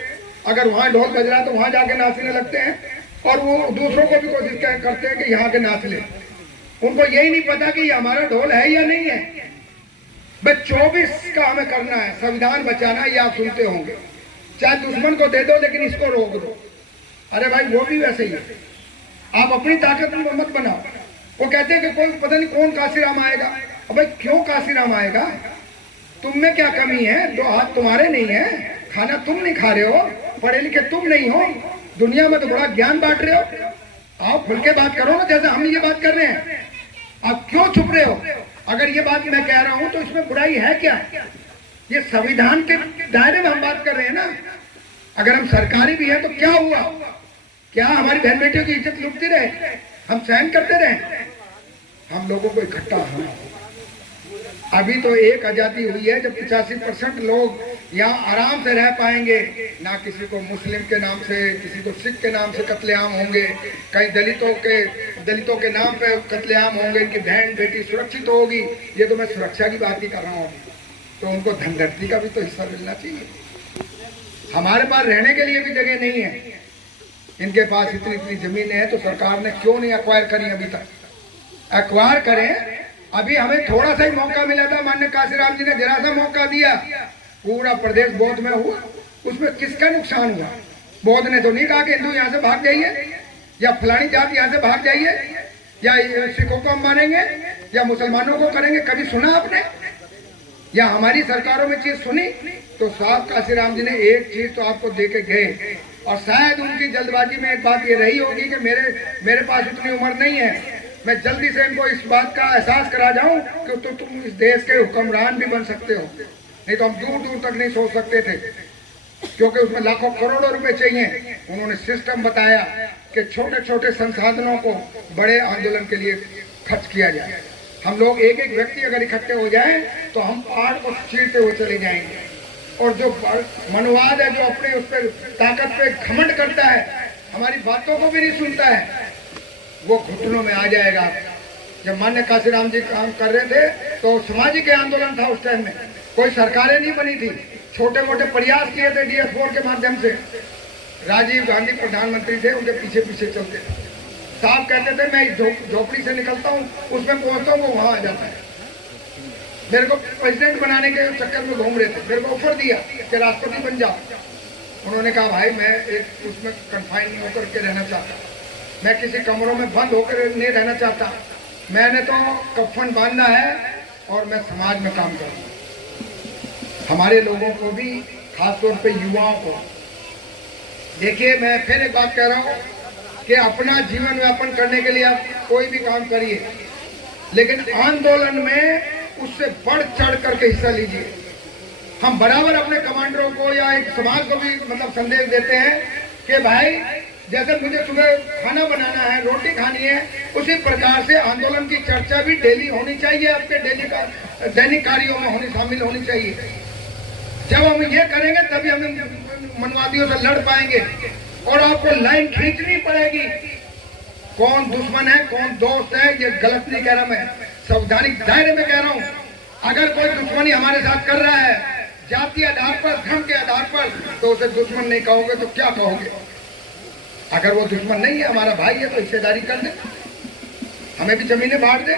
अगर वहां ढोल बज रहा है तो वहां जाके नाचने लगते हैं, और वो दूसरों को भी कोशिश करते हैं कि यहाँ के नाच ले। उनको यही नहीं पता कि ये हमारा ढोल है या नहीं है। बस 24 का हमें करना है, संविधान बचाना, ये आप सुनते होंगे। चाहे दुश्मन को दे दो लेकिन इसको रोक दो। अरे भाई वो भी वैसे ही है, आप अपनी ताकत में मत बनाओ। वो कहते हैं कि कोई पता नहीं कौन काशीराम आएगा। अब भाई क्यों काशीराम आएगा? तुम में क्या कमी है? 2 हाथ तुम्हारे नहीं है, खाना तुम नहीं खा रहे हो, पढ़े लिखे तुम नहीं हो, दुनिया में तो बड़ा ज्ञान बांट रहे हो। आप खुल के बात करो ना, जैसे हम ये बात कर रहे हैं। आप क्यों छुप रहे हो? अगर ये बात मैं कह रहा हूं तो इसमें बुराई है क्या? ये संविधान के दायरे में हम बात कर रहे हैं ना। अगर हम सरकारी भी है तो क्या हुआ? क्या हमारी बहन बेटियों की इज्जत लुटती रहे, हम सहन करते रहे? हम लोगों को इकट्ठा होना। अभी तो एक आजादी हुई है जब 85% लोग यहाँ आराम से रह पाएंगे। ना किसी को मुस्लिम के नाम से, किसी को सिख के नाम से कत्लेआम होंगे, कई दलितों के नाम पे कत्लेआम होंगे, इनकी बहन बेटी सुरक्षित होगी। ये तो मैं सुरक्षा की बात ही कर रहा हूँ। तो उनको धनधरती का भी तो हिस्सा मिलना चाहिए। हमारे पास रहने के लिए भी जगह नहीं है, इनके पास इतनी जमीनें हैं, तो सरकार ने क्यों नहीं एक्वायर करी अभी तक? एक्वायर करें। अभी हमें थोड़ा सा ही मौका मिला था, माननीय काशीराम जी ने जरा सा मौका दिया, पूरा प्रदेश बौद्ध में हुआ। उसमें किसका नुकसान हुआ? बौद्ध ने तो नहीं कहा कि हिंदू यहाँ से भाग जाइए, या फलानी जात यहाँ से भाग जाइए, या सिखों को हम मानेंगे, या मुसलमानों को करेंगे। कभी सुना आपने? या हमारी सरकारों में चीज सुनी? तो साहब काशीराम जी ने एक चीज तो आपको दे के गए, और शायद उनकी जल्दबाजी में एक बात ये रही होगी कि मेरे पास इतनी उम्र नहीं है, मैं जल्दी से इनको इस बात का एहसास करा जाऊं कि तो तुम इस देश के हुक्मरान भी बन सकते हो। नहीं तो हम दूर दूर तक नहीं सोच सकते थे, क्योंकि उसमें लाखों करोड़ों रुपए चाहिए। उन्होंने सिस्टम बताया कि छोटे छोटे संसाधनों को बड़े आंदोलन के लिए खर्च किया जाए। हम लोग एक एक व्यक्ति अगर इकट्ठे हो जाएं तो हम पहाड़ को चीरते हुए चले जाएंगे। और जो मनवाद है, जो अपने उस पर ताकत पे घमंड करता है, हमारी बातों को भी नहीं सुनता है, वो घुटनों में आ जाएगा। जब माननीय काशीराम जी काम कर रहे थे तो सामाजिक आंदोलन था। उस टाइम में कोई सरकारें नहीं बनी थी, छोटे मोटे प्रयास किए थे DS4 के माध्यम से। राजीव गांधी प्रधानमंत्री थे, उनके पीछे पीछे चलते थे। साहब कहते थे मैं झोपड़ी से निकलता हूँ, उसमें पहुंचता हूँ, वो वहां आ जाता है। मेरे को प्रेसिडेंट बनाने के चक्कर में घूम रहे थे, मेरे को ऑफर दिया कि राष्ट्रपति बन जाओ। उन्होंने कहा भाई मैं एक उसमें कन्फाइन नहीं होकर के रहना चाहता, मैं किसी कमरों में बंद होकर नहीं रहना चाहता, मैंने तो कफन बांधना है और मैं समाज में काम करूंगा। हमारे लोगों को भी, खासतौर पे युवाओं को, देखिए मैं फिर एक बात कह रहा हूँ कि अपना जीवन यापन करने के लिए आप कोई भी काम करिए, लेकिन आंदोलन में उससे बढ़ चढ़ करके हिस्सा लीजिए। हम बराबर अपने कमांडरों को या एक समाज को भी मतलब संदेश देते हैं कि भाई जैसे मुझे सुबह खाना बनाना है, रोटी खानी है, उसी प्रकार से आंदोलन की चर्चा भी डेली होनी चाहिए, आपके दैनिक कार्यों में शामिल होनी चाहिए। जब हम ये करेंगे तभी हम मनवादियों से लड़ पाएंगे। और आपको लाइन खींचनी पड़ेगी, कौन दुश्मन है कौन दोस्त है, ये गलत नहीं कह रहा, मैं संवैधानिक दायरे में कह रहा हूँ। अगर कोई दुश्मनी हमारे साथ कर रहा है जाति आधार पर, धर्म के आधार पर, तो उसे दुश्मन नहीं कहोगे तो क्या कहोगे? अगर वो दुश्मन नहीं है, हमारा भाई है, तो हिस्सेदारी कर दे, हमें भी जमीनें बांट दे,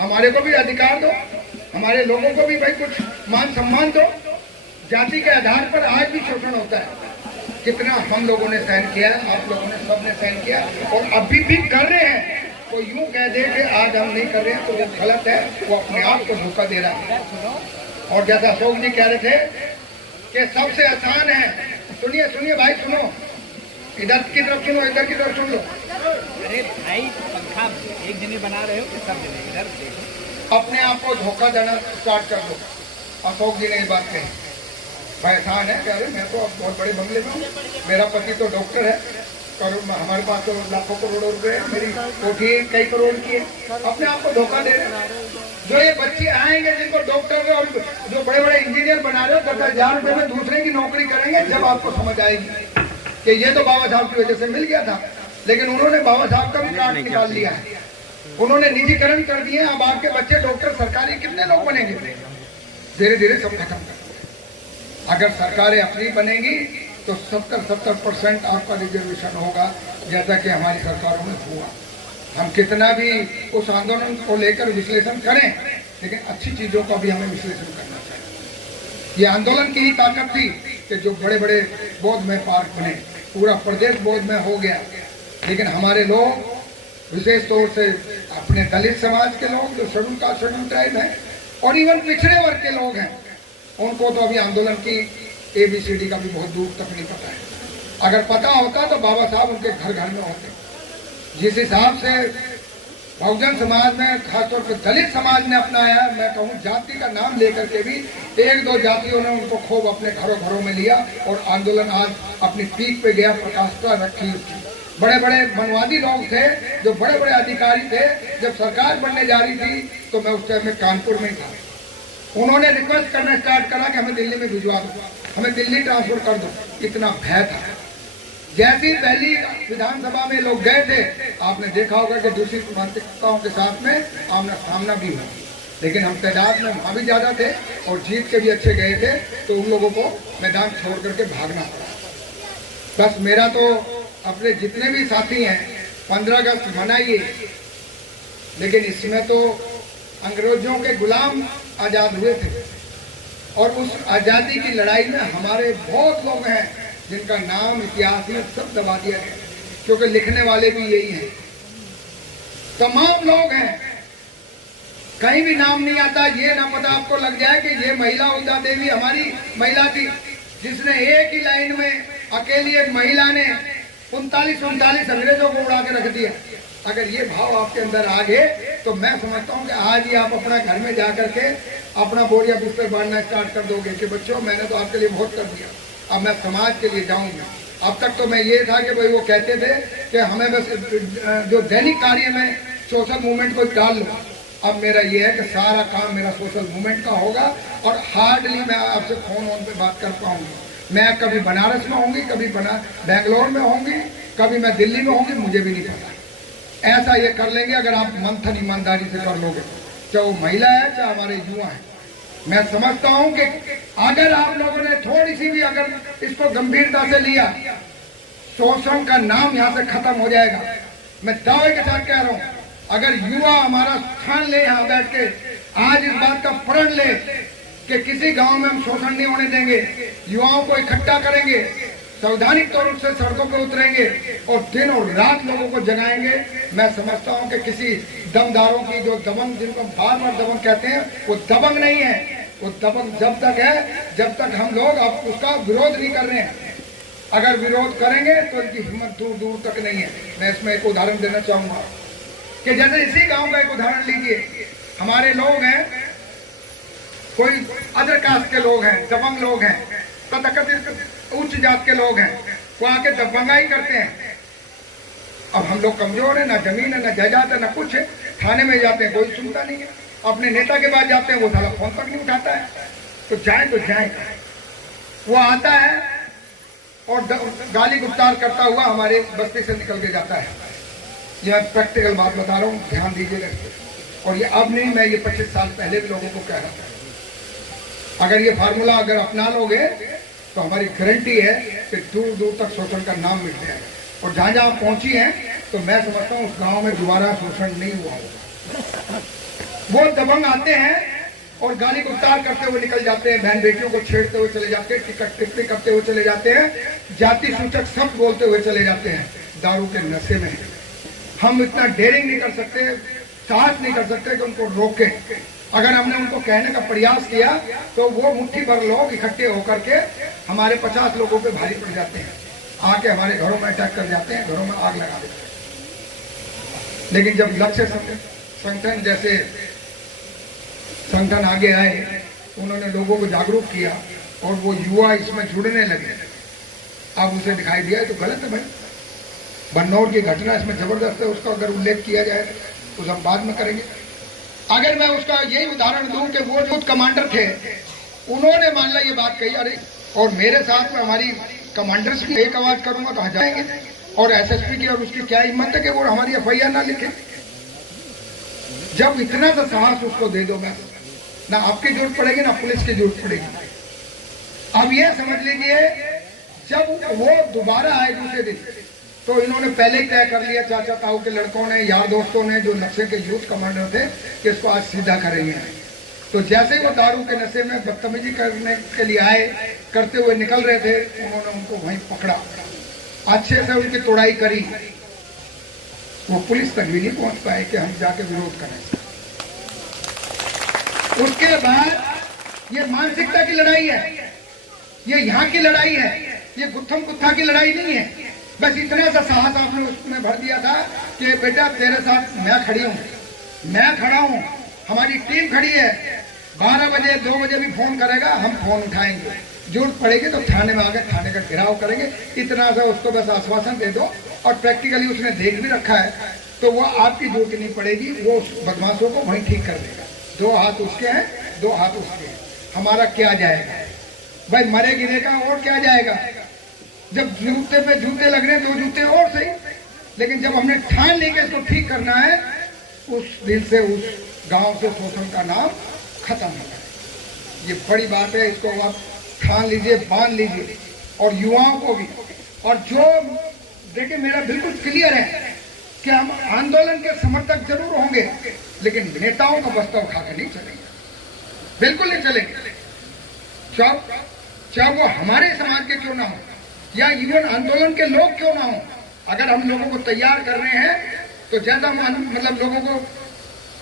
हमारे को भी अधिकार दो, हमारे लोगों को भी भाई कुछ मान सम्मान दो। जाति के आधार पर आज भी शोषण होता है, कितना हम लोगों ने सहन किया, आप लोगों ने सबने सहन किया, और अभी भी कर रहे हैं। तो यूं कह दे कि आज हम नहीं कर रहे हैं तो वो गलत है, वो अपने आप को धोखा दे रहा है। और जैसा अशोक जी कह रहे थे कि सबसे आसान है, सुनिए सुनिए भाई सुनो, इधर की तरफ सुनो, इधर की तरफ सुन लो। अरे भाई पंखा एक जने बना रहे हो कि सब जने इधर देखो। अपने आप को धोखा देना स्टार्ट कर दो। अशोक जी ने ये बात कही। भाई एहसान है, कह रहे मैं तो अब बहुत बड़े बंगले में हूँ, मेरा पति तो डॉक्टर है और हमारे पास तो लाखों करोड़ों रुपए है, मेरी कोठी कई करोड़ की है। अपने आप को धोखा दे रहे हैं। जो ये बच्चे आएंगे जिनको डॉक्टर और जो बड़े बड़े इंजीनियर बना रहे हो 10,000 रुपए में दूसरे की नौकरी करेंगे, जब आपको समझ आएगी कि ये तो बाबा साहब की वजह से मिल गया था, लेकिन उन्होंने बाबा साहब का भी कार्ड निकाल लिया है, उन्होंने निजीकरण कर दिए। अब आपके बच्चे डॉक्टर सरकारी कितने लोग बनेंगे? धीरे धीरे सब खत्म कर। अगर सरकारें अपनी बनेंगी तो 70% आपका रिजर्वेशन होगा, जैसा कि हमारी सरकारों में हुआ। हम कितना भी उस आंदोलन को लेकर विश्लेषण करें, लेकिन अच्छी चीजों का भी हमें विश्लेषण करना चाहिए। ये आंदोलन की ही ताकत थी कि जो बड़े बड़े बौद्ध में पार्क बने, पूरा प्रदेश बौद्ध में हो गया। लेकिन हमारे लोग, विशेष तौर से अपने दलित समाज के लोग, जो शेड्यूल कास्ट शेड्यूल ट्राइब है और इवन पिछड़े वर्ग के लोग हैं, उनको तो अभी आंदोलन की ABCD का भी बहुत दूर तक नहीं पता है। अगर पता होता तो बाबा साहब उनके घर घर में होते। जिस हिसाब से बहुजन समाज में, खासतौर पर दलित समाज ने अपनाया, मैं कहूँ जाति का नाम लेकर के भी 1-2 जातियों ने उनको खूब अपने घरों घरों में लिया और आंदोलन आज अपनी पीक पे गया, प्रकाशता रखी उसकी। बड़े बड़े मनवादी लोग थे, जो बड़े बड़े अधिकारी थे, जब सरकार बनने जा रही थी तो मैं उस टाइम में कानपुर में था, उन्होंने रिक्वेस्ट करना स्टार्ट करा कि हमें दिल्ली में भिजवा दो, हमें दिल्ली ट्रांसफर कर दो। इतना भय था। जैसी पहली विधानसभा में लोग गए थे, आपने देखा होगा कि दूसरी मानसिकताओं के साथ में आमना सामना भी हुआ। लेकिन हम तादाद में वहाँ भी ज्यादा थे और जीत के भी अच्छे गए थे, तो उन लोगों को मैदान छोड़ करके भागना पड़ा। बस मेरा तो अपने जितने भी साथी हैं 15 अगस्त मनाइए, लेकिन इसमें तो अंग्रेजों के गुलाम आजाद हुए थे और उस आजादी की लड़ाई में हमारे बहुत लोग हैं जिनका नाम इतिहास में सब दबा दिया गया, क्योंकि लिखने वाले भी यही हैं। तमाम लोग हैं, कहीं भी नाम नहीं आता, ये ना पता आपको लग जाए कि ये महिला उदा देवी हमारी महिला थी, जिसने एक ही लाइन में अकेली एक महिला ने 39 अंग्रेजों को उड़ा के रख दिया। अगर ये भाव आपके अंदर आ गए तो मैं समझता हूँ कि आज ही आप अपना घर में जाकर के अपना बोरिया बिस्तर बांटना स्टार्ट कर दोगे कि बच्चों मैंने तो आपके लिए बहुत कर दिया, अब मैं समाज के लिए जाऊंगा। अब तक तो मैं ये था कि भाई वो कहते थे कि हमें बस जो दैनिक कार्य में सोशल मूवमेंट को टाल लो। अब मेरा ये है कि सारा काम मेरा सोशल मूवमेंट का होगा और हार्डली मैं आपसे फोन पे बात कर पाऊंगा। मैं कभी बनारस में होंगी, कभी बेंगलोर में होंगी, कभी मैं दिल्ली में होंगी, मुझे भी नहीं पता। ऐसा ये कर लेंगे अगर आप मंथन ईमानदारी से कर लोगे, चाहे वो महिला है चाहे हमारे युवा है। मैं समझता हूं कि अगर आप लोगों ने थोड़ी सी भी अगर इसको गंभीरता से लिया, शोषण का नाम यहाँ से खत्म हो जाएगा। मैं दावे के साथ कह रहा हूँ, अगर युवा हमारा स्थान ले, यहाँ बैठ के आज इस बात का प्रण ले कि किसी गांव में हम शोषण नहीं होने देंगे, युवाओं को इकट्ठा करेंगे, संवैधानिक तौर से सड़कों पर उतरेंगे और दिन और रात लोगों को जगाएंगे। मैं समझता हूं कि किसी दमदारों की जो दबंग, जिनको बार बार दबंग कहते हैं, वो दबंग नहीं है। वो दबंग जब तक है जब तक हम लोग अब उसका विरोध नहीं कर रहे हैं। अगर विरोध करेंगे तो इनकी हिम्मत दूर दूर तक नहीं है। मैं इसमें एक उदाहरण देना चाहूंगा कि जैसे इसी गांव का एक उदाहरण लीजिए। हमारे लोग हैं, कोई अदर कास्ट के लोग हैं, दबंग लोग हैं, तथाकथित उच्च जात के लोग हैं, वो आके दबंगाई करते हैं। अब हम लोग कमजोर है, ना जमीन है, ना जायदाद है, ना कुछ है। थाने में जाते हैं, कोई सुनता नहीं है। अपने नेता के पास जाते हैं, वो साला फोन तक नहीं उठाता है। तो जाए वो आता है और गाली गुप्तार करता हुआ हमारे बस्ती से निकल के जाता है। यह प्रैक्टिकल बात बता रहा हूँ, ध्यान दीजिएगा। और ये अब नहीं, मैं ये 25 साल पहले भी लोगों को कह रहा था। अगर ये फार्मूला अगर अपना लोगे तो हमारी गारंटी है कि दूर दूर तक शोषण का नाम मिट जाएगा। और जहाँ जहाँ पहुंची है तो मैं समझता हूँ उस गांव में दोबारा शोषण नहीं हुआ होगा। वो दबंग आते हैं और गाली गुप्तार करते हुए निकल जाते हैं, बहन बेटियों को छेड़ते हुए चले जाते हैं, टिकट टिप्पणी करते हुए चले जाते हैं, जाति सूचक शब्द बोलते हुए चले जाते हैं। दारू के नशे में हम इतना डेयरिंग नहीं कर सकते, साहस नहीं कर सकते कि उनको रोकें। अगर हमने उनको कहने का प्रयास किया तो वो मुट्ठी भर लोग इकट्ठे होकर के हमारे 50 लोगों पे भारी पड़ जाते हैं, आके हमारे घरों में अटैक कर जाते हैं, घरों में आग लगा देते हैं। लेकिन जब लक्ष्य संगठन जैसे संगठन आगे आए, उन्होंने लोगों को जागरूक किया और वो युवा इसमें जुड़ने लगे। अब उसे दिखाई दिया तो गलत है भाई, बन्नौर की घटना इसमें जबरदस्त है, उसका अगर उल्लेख किया जाए तो हम बाद में करेंगे। अगर मैं उसका यही उदाहरण दूं कि वो जो कमांडर थे उन्होंने मान ला ये बात कही, अरे और मेरे साथ में हमारी कमांडर्स की एक आवाज करूंगा तो जाएंगे, और एसएसपी की और उसकी क्या हिम्मत है कि वो हमारी एफआईआर ना लिखे। जब इतना सा साहस उसको दे दो, मैं ना आपकी जरूरत पड़ेगी ना पुलिस की जरूरत पड़ेगी। अब ये समझ लीजिए जब वो दोबारा आए दूसरे दिन तो इन्होंने पहले ही तय कर लिया, चाचा ताऊ के लड़कों ने, यार दोस्तों ने, जो नशे के यूथ कमांडर थे, कि इसको आज सीधा करेंगे। तो जैसे ही वो दारू के नशे में बदतमीजी करने के लिए आए, करते हुए निकल रहे थे, उन्होंने उनको वहीं पकड़ा, अच्छे से उनकी तोड़ाई करी। वो पुलिस तक भी नहीं पहुंच पाए कि हम जाके विरोध करें। उसके बाद ये मानसिकता की लड़ाई है, ये यहाँ की लड़ाई है, ये गुत्थम गुत्था की लड़ाई नहीं है। बस इतना सा साहस आपने उसमें भर दिया था कि बेटा तेरे साथ मैं खड़ी हूँ, मैं खड़ा हूँ, हमारी टीम खड़ी है। 12 बजे 2 बजे भी फोन करेगा, हम फोन उठाएंगे, जरूरत पड़ेगी तो थाने में आकर थाने का घेराव करेंगे। इतना सा उसको बस आश्वासन दे दो, और प्रैक्टिकली उसने देख भी रखा है, तो वो आपकी जरूरत नहीं पड़ेगी, वो उस बदमाशों को वहीं ठीक कर देगा। 2 हाथ उसके हैं, 2 हाथ उसके हैं, हमारा क्या जाएगा भाई, मरे गिरे का और क्या जाएगा। जब जूते पे जूते लग रहे 2 जूते और सही, लेकिन जब हमने ठान ली कि इसको ठीक करना है, उस दिन से उस गांव से शोषण का नाम खत्म हो गया। ये बड़ी बात है, इसको आप ठान लीजिए, बांध लीजिए, और युवाओं को भी। और जो देखिए मेरा बिल्कुल क्लियर है कि हम आंदोलन के समर्थक जरूर होंगे, लेकिन नेताओं का बस्ता उठा के नहीं चलेंगे, बिल्कुल नहीं चलेंगे। चाहे वो हमारे समाज के क्यों ना हो, या इवन आंदोलन के लोग क्यों ना हो, अगर हम लोगों को तैयार कर रहे हैं तो ज्यादा मतलब लोगों को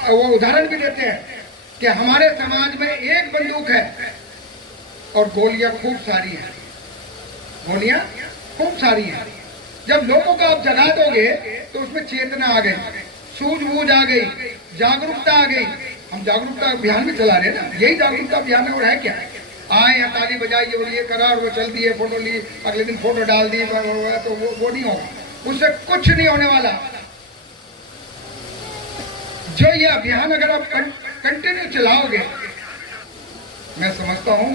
वो उदाहरण भी देते हैं कि हमारे समाज में एक बंदूक है और गोलियां खूब सारी हैं, गोलियां खूब सारी हैं। जब लोगों को आप जगा दोगे तो उसमें चेतना आ गई, सूझबूझ आ गई, जागरूकता आ गई। हम जागरूकता अभियान भी चला रहे हैं ना, यही जागरूकता अभियान है। और है क्या, आए या ताली बजाई और ये करा और वो चल दिए, फोटो ली, अगले दिन फोटो डाल दी, तो वो नहीं होगा, उससे कुछ नहीं होने वाला। जो ये अभियान अगर आप कंटिन्यू चलाओगे, मैं समझता हूं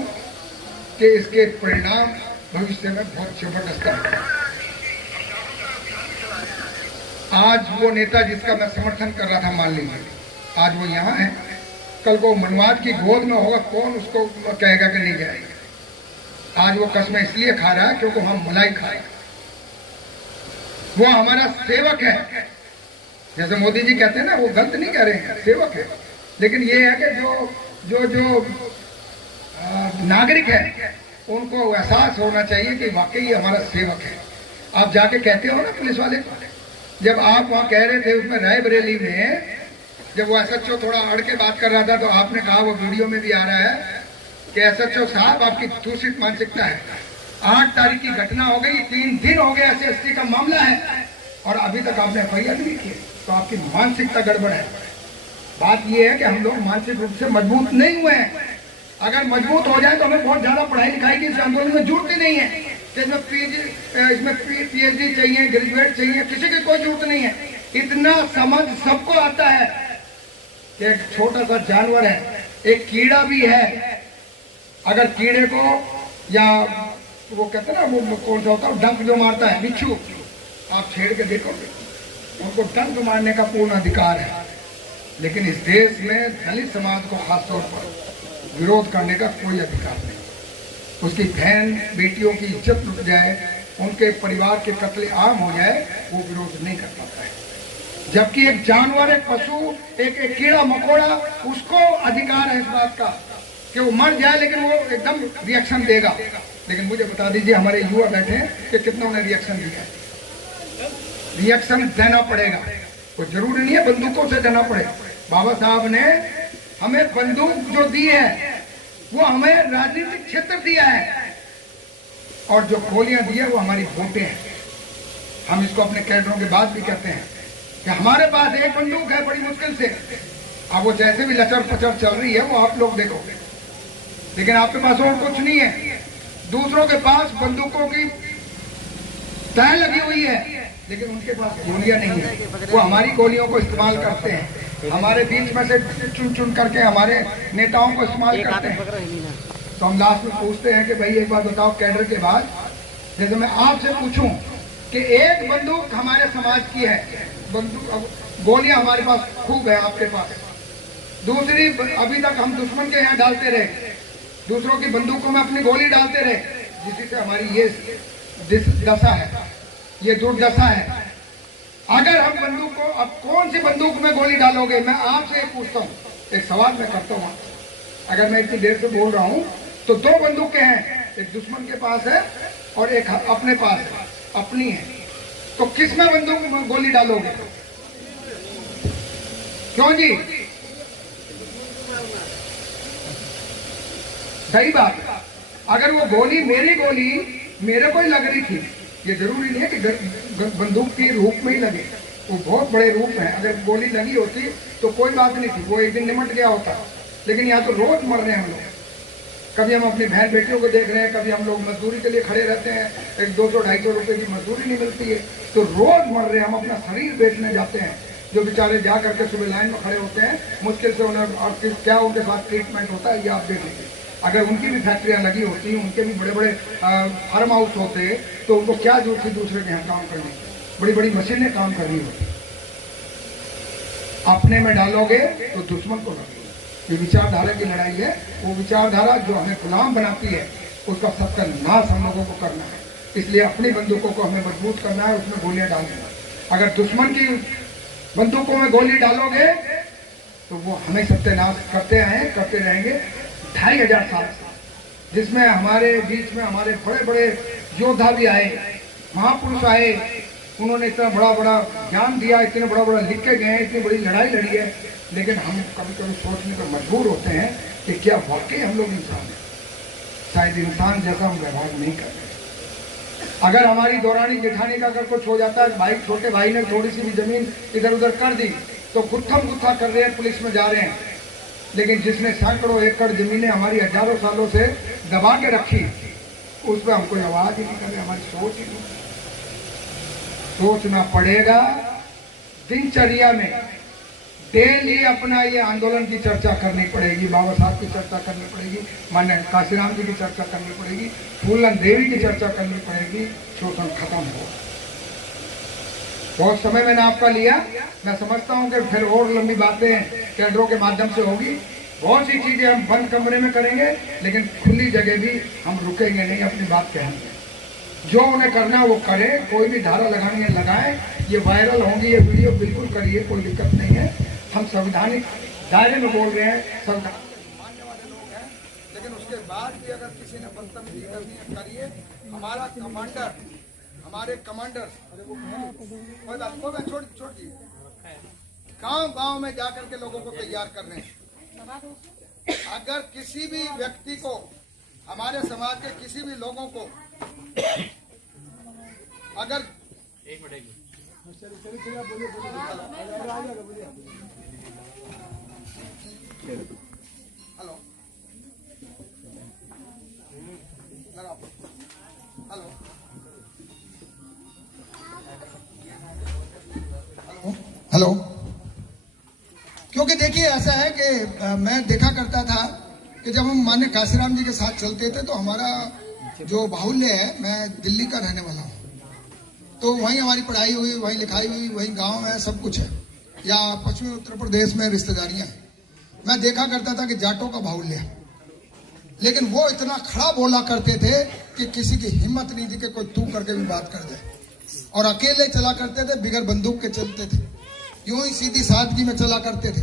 कि इसके परिणाम भविष्य में बहुत जबरदस्त है। आज वो नेता जिसका मैं समर्थन कर रहा था, मान लीजिए आज वो यहाँ है, कल को मनवाद की गोद में होगा, कौन उसको कहेगा कि नहीं जाएगा। आज वो कस्में इसलिए खा रहा है क्योंकि हम मलाई खाए, वो हमारा सेवक है। जैसे मोदी जी कहते हैं ना, वो गलत नहीं कह रहे हैं, सेवक है। लेकिन ये है कि जो नागरिक है उनको एहसास होना चाहिए कि वाकई ये हमारा सेवक है। आप जाके कहते हो ना पुलिस वाले, जब आप वहां कह रहे थे उसमें रायबरेली में, जब वो एसएचओ थोड़ा अड़ के बात कर रहा था, तो आपने कहा, वो वीडियो में भी आ रहा है कि एसएचओ साहब आपकी दूषित मानसिकता है। 8 तारीख की घटना हो गई, 3 दिन हो गए, SC का मामला है और अभी तक आपने एफआईआर नहीं की, तो आपकी मानसिकता गड़बड़ है। बात यह है कि हम लोग मानसिक रूप से मजबूत नहीं हुए हैं। अगर मजबूत हो जाए तो हमें बहुत ज्यादा पढ़ाई लिखाई की इस आंदोलन में जरूरत ही नहीं है। इसमें PhD चाहिए, ग्रेजुएट चाहिए, किसी की कोई जरूरत नहीं है। इतना समझ सबको आता है कि एक छोटा सा जानवर है, एक कीड़ा भी है, अगर कीड़े को, या वो कहते हैं ना, वो कौन सा होता है डंक जो मारता है, बिच्छू, आप छेड़ के देखोगे, उनको डंक मारने का पूर्ण अधिकार है। लेकिन इस देश में दलित समाज को खासतौर पर विरोध करने का कोई अधिकार नहीं। उसकी बहन बेटियों की इज्जत लुट जाए, उनके परिवार के कत्ले आम हो जाए, वो विरोध नहीं कर पाता है। जबकि एक जानवर, एक पशु, एक कीड़ा मकोड़ा, उसको अधिकार है इस बात का कि वो मर जाए, लेकिन वो एकदम रिएक्शन देगा। लेकिन मुझे बता दीजिए, हमारे युवा बैठे हैं कि कितनों ने रिएक्शन दिया है। रिएक्शन देना पड़ेगा, वो जरूरी नहीं है बंदूकों से देना पड़े। बाबा साहब ने हमें बंदूक जो दी है वो हमें राजनीतिक क्षेत्र दिया है, और जो गोलियां दी है वो हमारी वोटें हैं। हम इसको अपने कैडरों के बाद भी कहते हैं कि हमारे पास एक बंदूक है, बड़ी मुश्किल से अब वो जैसे भी लचर पचर चल रही है वो आप लोग देखोगे, लेकिन आपके पास और कुछ नहीं है। दूसरों के पास बंदूकों की तय लगी हुई है, लेकिन उनके पास गोलियां नहीं है। वो हमारी गोलियों को इस्तेमाल करते हैं, हमारे बीच में से चुन चुन करके हमारे नेताओं को इस्तेमाल करते हैं। तो हम लास्ट में पूछते हैं कि भाई एक बात बताओ, कैडर के बाद जैसे मैं आपसे पूछूं कि एक बंदूक हमारे समाज की है, बंदूक गोलियां हमारे पास खूब है, आपके पास दूसरी, अभी तक हम दुश्मन के यहाँ डालते रहे, दूसरों की बंदूकों में अपनी गोली डालते रहे, जिससे से हमारी ये दशा है, ये दुर्दशा है। अगर हम बंदूक को, अब कौन सी बंदूक में गोली डालोगे? मैं आपसे एक पूछता हूँ, एक सवाल मैं करता हूँ। अगर मैं इतनी देर से बोल रहा हूँ तो दो बंदूकें हैं, एक दुश्मन के पास है और एक अपने पास है, अपनी है, तो किस में बंदूक में गोली डालोगे? क्यों जी? सही बात। अगर वो गोली मेरे को ही लग रही थी, ये जरूरी नहीं है कि बंदूक के रूप में ही लगे, वो बहुत बड़े रूप में। अगर गोली लगी होती तो कोई बात नहीं थी, वो एक दिन निमट गया होता। लेकिन यहाँ तो रोज मर रहे हैं हम लोग। कभी हम अपनी बहन बेटियों को देख रहे हैं, कभी हम लोग मजदूरी के लिए खड़े रहते हैं, एक 200-250 रुपए की मजदूरी नहीं मिलती है, तो रोज मर रहे हैं। हम अपना शरीर बेचने जाते हैं, जो बेचारे जा करके सुबह लाइन में खड़े होते हैं, मुश्किल से उन्हें, और क्या उनके साथ ट्रीटमेंट होता है ये आप देख लीजिए। अगर उनकी भी फैक्ट्रियां लगी होती, उनके भी बड़े बड़े फार्म हाउस होते, तो उनको क्या जरूरत थी दूसरे के यहाँ काम करने की? बड़ी बड़ी मशीनें काम करनी होती। अपने में डालोगे तो दुश्मन को लगेगा। ये विचारधारा की लड़ाई है, वो विचारधारा जो हमें गुलाम बनाती है, उसका सत्यानाश हम लोगों को करना है। इसलिए अपनी बंदूकों को हमें मजबूत करना है, उसमें गोलियां डालनी है। अगर दुश्मन की बंदूकों में गोली डालोगे तो वो हमें सत्यानाश करते रहेंगे 2500 साल, जिसमें हमारे बीच में हमारे बड़े बड़े योद्धा भी आए, महापुरुष आए, उन्होंने इतना बड़ा बड़ा ज्ञान दिया, इतने बड़ा बड़ा लिख के गए, इतनी बड़ी लड़ाई लड़ी है। लेकिन हम कभी कभी सोचने पर मजबूर होते हैं कि क्या वाकई हम लोग इंसान हैं? शायद इंसान जैसा हम व्यवहार नहीं कर रहे। अगर हमारी दौरानी जेठानी का अगर कुछ हो जाता है, भाई छोटे भाई ने थोड़ी सी भी जमीन इधर उधर कर दी तो गुत्थम गुत्था कर रहे हैं, पुलिस में जा रहे हैं। लेकिन जिसने सैकड़ों एकड़ जमीनें हमारी हजारों सालों से दबा के रखी, उस पर हम कोई आवाज ही नहीं कर रहे, हमारी सोच ही नहीं। सोचना पड़ेगा, दिनचर्या में डेली अपना ये आंदोलन की चर्चा करनी पड़ेगी, बाबा साहब की चर्चा करनी पड़ेगी, मान्य काशीराम जी की चर्चा करनी पड़ेगी, फूलन देवी की चर्चा करनी पड़ेगी। शोषण खत्म हो। बहुत समय मैंने आपका लिया, मैं समझता हूँ कि फिर और लंबी बातें कैडरों के माध्यम से होगी। बहुत सी चीजें हम बंद कमरे में करेंगे, लेकिन खुली जगह भी हम रुकेंगे नहीं, अपनी बात कहेंगे। जो उन्हें करना है वो करें, कोई भी धारा लगानी है लगाएं, ये वायरल होंगी ये वीडियो, बिल्कुल करिए, कोई दिक्कत नहीं है। हम संवैधानिक दायरे में बोल रहे हैं, संविधान मानने वाले लोग हैं, लेकिन उसके बाद भी अगर किसी ने बदतमीजी करनी है करिए। हमारा कमांडर, हमारे कमांडर छोड़ गांव में जाकर के लोगों को तैयार कर रहे हैं। अगर किसी भी व्यक्ति को, हमारे समाज के किसी भी लोगों को अगर हेलो हेलो हेलो, क्योंकि देखिए ऐसा है कि मैं देखा करता था कि जब हम मान्य काशीराम जी के साथ चलते थे तो हमारा जो बाहुल्य है, मैं दिल्ली का रहने वाला हूँ, तो वहीं हमारी पढ़ाई हुई, वहीं लिखाई हुई, वहीं गांव है, सब कुछ है, या पश्चिमी उत्तर प्रदेश में रिश्तेदारियां हैं। मैं देखा करता था कि जाटों का बाहुल्य है, लेकिन वो इतना खड़ा बोला करते थे कि किसी की हिम्मत नहीं थी कि कोई तू करके भी बात कर दे, और अकेले चला करते थे, बिगर बंदूक के चलते थे, यूं ही सीधी सादगी में चला करते थे।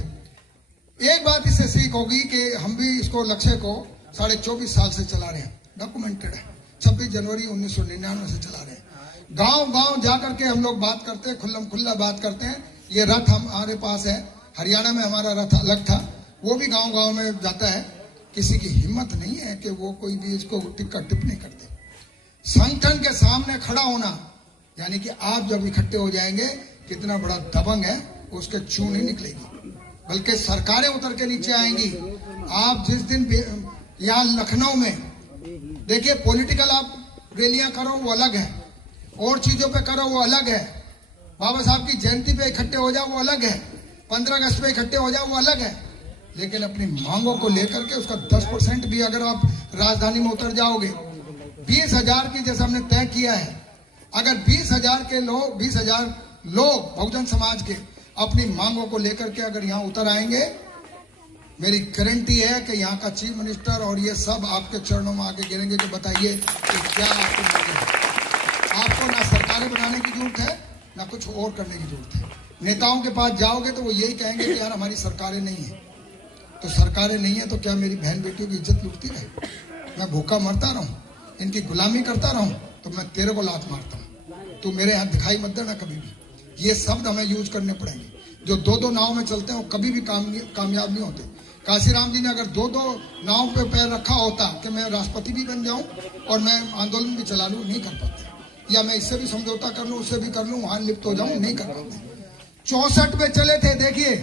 एक बात इससे सीख होगी कि हम भी इसको लक्ष्य को 24.5 साल से चला रहे हैं, डॉक्यूमेंटेड है, 26 जनवरी 1999 से चला रहे हैं। गांव जाकर के हम लोग बात करते हैं, खुल्लम खुल्ला बात करते हैं। ये रथ हमारे पास है, हरियाणा में हमारा रथ अलग था, वो भी गांव में जाता है। किसी की हिम्मत नहीं है कि वो कोई भी इसको टिप्पणी करते। संगठन के सामने खड़ा होना, यानी कि आप जब इकट्ठे हो जाएंगे, कितना बड़ा दबंग है उसके चून ही निकलेगी। बल्कि सरकारें उतर के नीचे आएंगी। आप जिस दिन यहाँ लखनऊ में देखिए, पॉलिटिकल आप रैलियां करो वो अलग है, और चीजों पे करो वो अलग है, बाबा साहब की जयंती पे इकट्ठे हो जाओ वो अलग है, 15 अगस्त पे इकट्ठे हो जाओ वो अलग है, लेकिन अपनी मांगों को लेकर के उसका 10% भी अगर आप राजधानी में उतर जाओगे, 20,000 की जैसा हमने तय किया है, अगर 20,000 लोग बहुजन समाज के अपनी मांगों को लेकर के अगर यहाँ उतर आएंगे, मेरी गारंटी है कि यहाँ का चीफ मिनिस्टर और ये सब आपके चरणों में आके गिरेंगे कि बताइए कि क्या आपको मांगे। आपको ना सरकारें बनाने की जरूरत है, ना कुछ और करने की जरूरत है। नेताओं के पास जाओगे तो वो यही कहेंगे कि यार हमारी सरकारें नहीं है। तो सरकारें नहीं है तो क्या मेरी बहन बेटियों की इज्जत लुटती रहे? मैं भूखा मरता रहूं, इनकी गुलामी करता रहूं, तो मैं तेरे को लात मारता हूं। तू मेरे यहाँ दिखाई मत देना कभी भी। ये शब्द हमें यूज करने पड़ेंगे। जो दो नाव में चलते हैं वो कभी भी कामयाब नहीं होते। काशीराम जी ने अगर दो नाव पे पैर रखा होता कि मैं राष्ट्रपति भी बन जाऊं और मैं आंदोलन भी चला लूं, नहीं कर पाते। या मैं इससे भी समझौता कर लूं, उससे भी कर लूं, वहां लिप्त हो जाऊं, नहीं कर पाते। 64 पे चले थे। देखिए,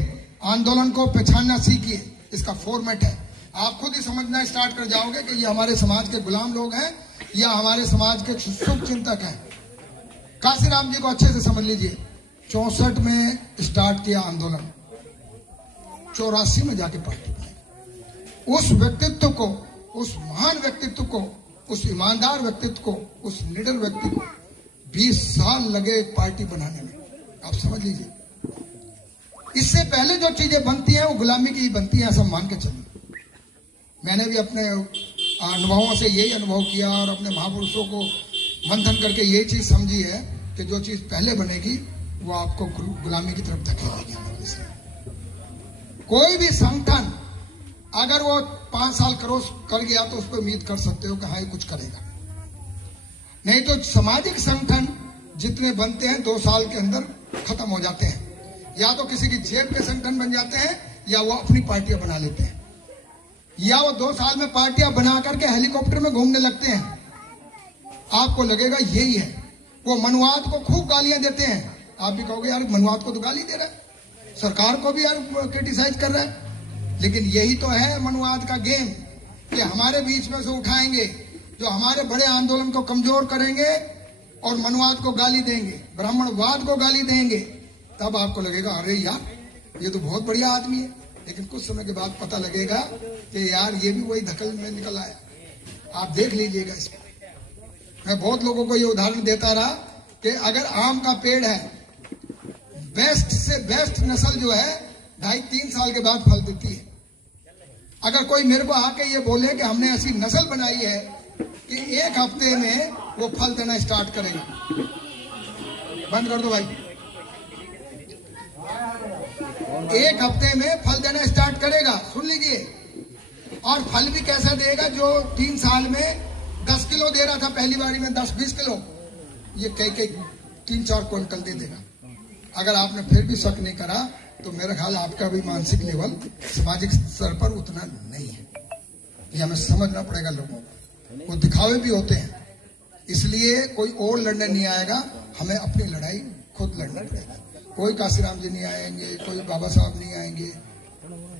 आंदोलन को पहचानना सीखिए, इसका फॉर्मेट है। आप खुद ही समझना स्टार्ट कर जाओगे कि ये हमारे समाज के गुलाम लोग हैं या हमारे समाज के शुभ चिंतक हैं। काशीराम जी को अच्छे से समझ लीजिए। 64 में स्टार्ट किया आंदोलन, 84 में जाके पार्टी बनाई। उस व्यक्तित्व को, उस महान व्यक्तित्व को, उस ईमानदार व्यक्तित्व को, उस निडर व्यक्ति को 20 साल लगे एक पार्टी बनाने में। आप समझ लीजिए, इससे पहले जो चीजें बनती हैं वो गुलामी की ही बनती हैं, ऐसा मान के चलिए। मैंने भी अपने अनुभवों से यही अनुभव किया और अपने महापुरुषों को मंथन करके यही चीज समझी है कि जो चीज पहले बनेगी वो आपको गुलामी की तरफ धकेलेगी आने वाले समय। कोई भी संगठन अगर वो 5 साल कर गया तो उस पर उम्मीद कर सकते हो कि हाँ ये कुछ करेगा। नहीं तो सामाजिक संगठन जितने बनते हैं 2 साल के अंदर खत्म हो जाते हैं। या तो किसी की जेब के संगठन बन जाते हैं या वो अपनी पार्टियां बना लेते हैं, या वो 2 साल में पार्टियां बना करके हेलीकॉप्टर में घूमने लगते हैं। आपको लगेगा यही है। वो मनुवाद को खूब गालियां देते हैं। आप भी कहोगे यार मनुवाद को तो गाली दे रहा है, सरकार को भी यार क्रिटिसाइज कर रहा है। लेकिन यही तो है मनुवाद का गेम कि हमारे बीच में से उठाएंगे जो हमारे बड़े आंदोलन को कमजोर करेंगे और मनुवाद को गाली देंगे, ब्राह्मणवाद को गाली देंगे। तब आपको लगेगा अरे यार ये तो बहुत बढ़िया आदमी है। लेकिन कुछ समय के बाद पता लगेगा कि यार ये भी वही धकल में निकल आया। आप देख लीजिएगा इसको। मैं बहुत लोगों को ये उदाहरण देता रहा कि अगर आम का पेड़ है, बेस्ट से बेस्ट नस्ल जो है 2.5-3 साल के बाद फल देती है। अगर कोई मेरे को आके ये बोले कि हमने ऐसी नस्ल बनाई है कि 1 हफ्ते में वो फल देना स्टार्ट करेगा, बंद कर दो भाई, 1 हफ्ते में फल देना स्टार्ट करेगा, सुन लीजिए। और फल भी कैसा देगा? जो 3 साल में 10 किलो दे रहा था पहली बारी में, 10-20 किलो, ये कई 3-4 क्विंटल दे देगा। अगर आपने फिर भी शक नहीं करा तो मेरा ख्याल आपका भी मानसिक लेवल सामाजिक स्तर पर उतना नहीं है। ये हमें समझना पड़ेगा। लोगों को वो दिखावे भी होते हैं, इसलिए कोई और लड़ने नहीं आएगा, हमें अपनी लड़ाई खुद लड़ना पड़ेगा। कोई काशीराम जी नहीं आएंगे, कोई बाबा साहब नहीं आएंगे,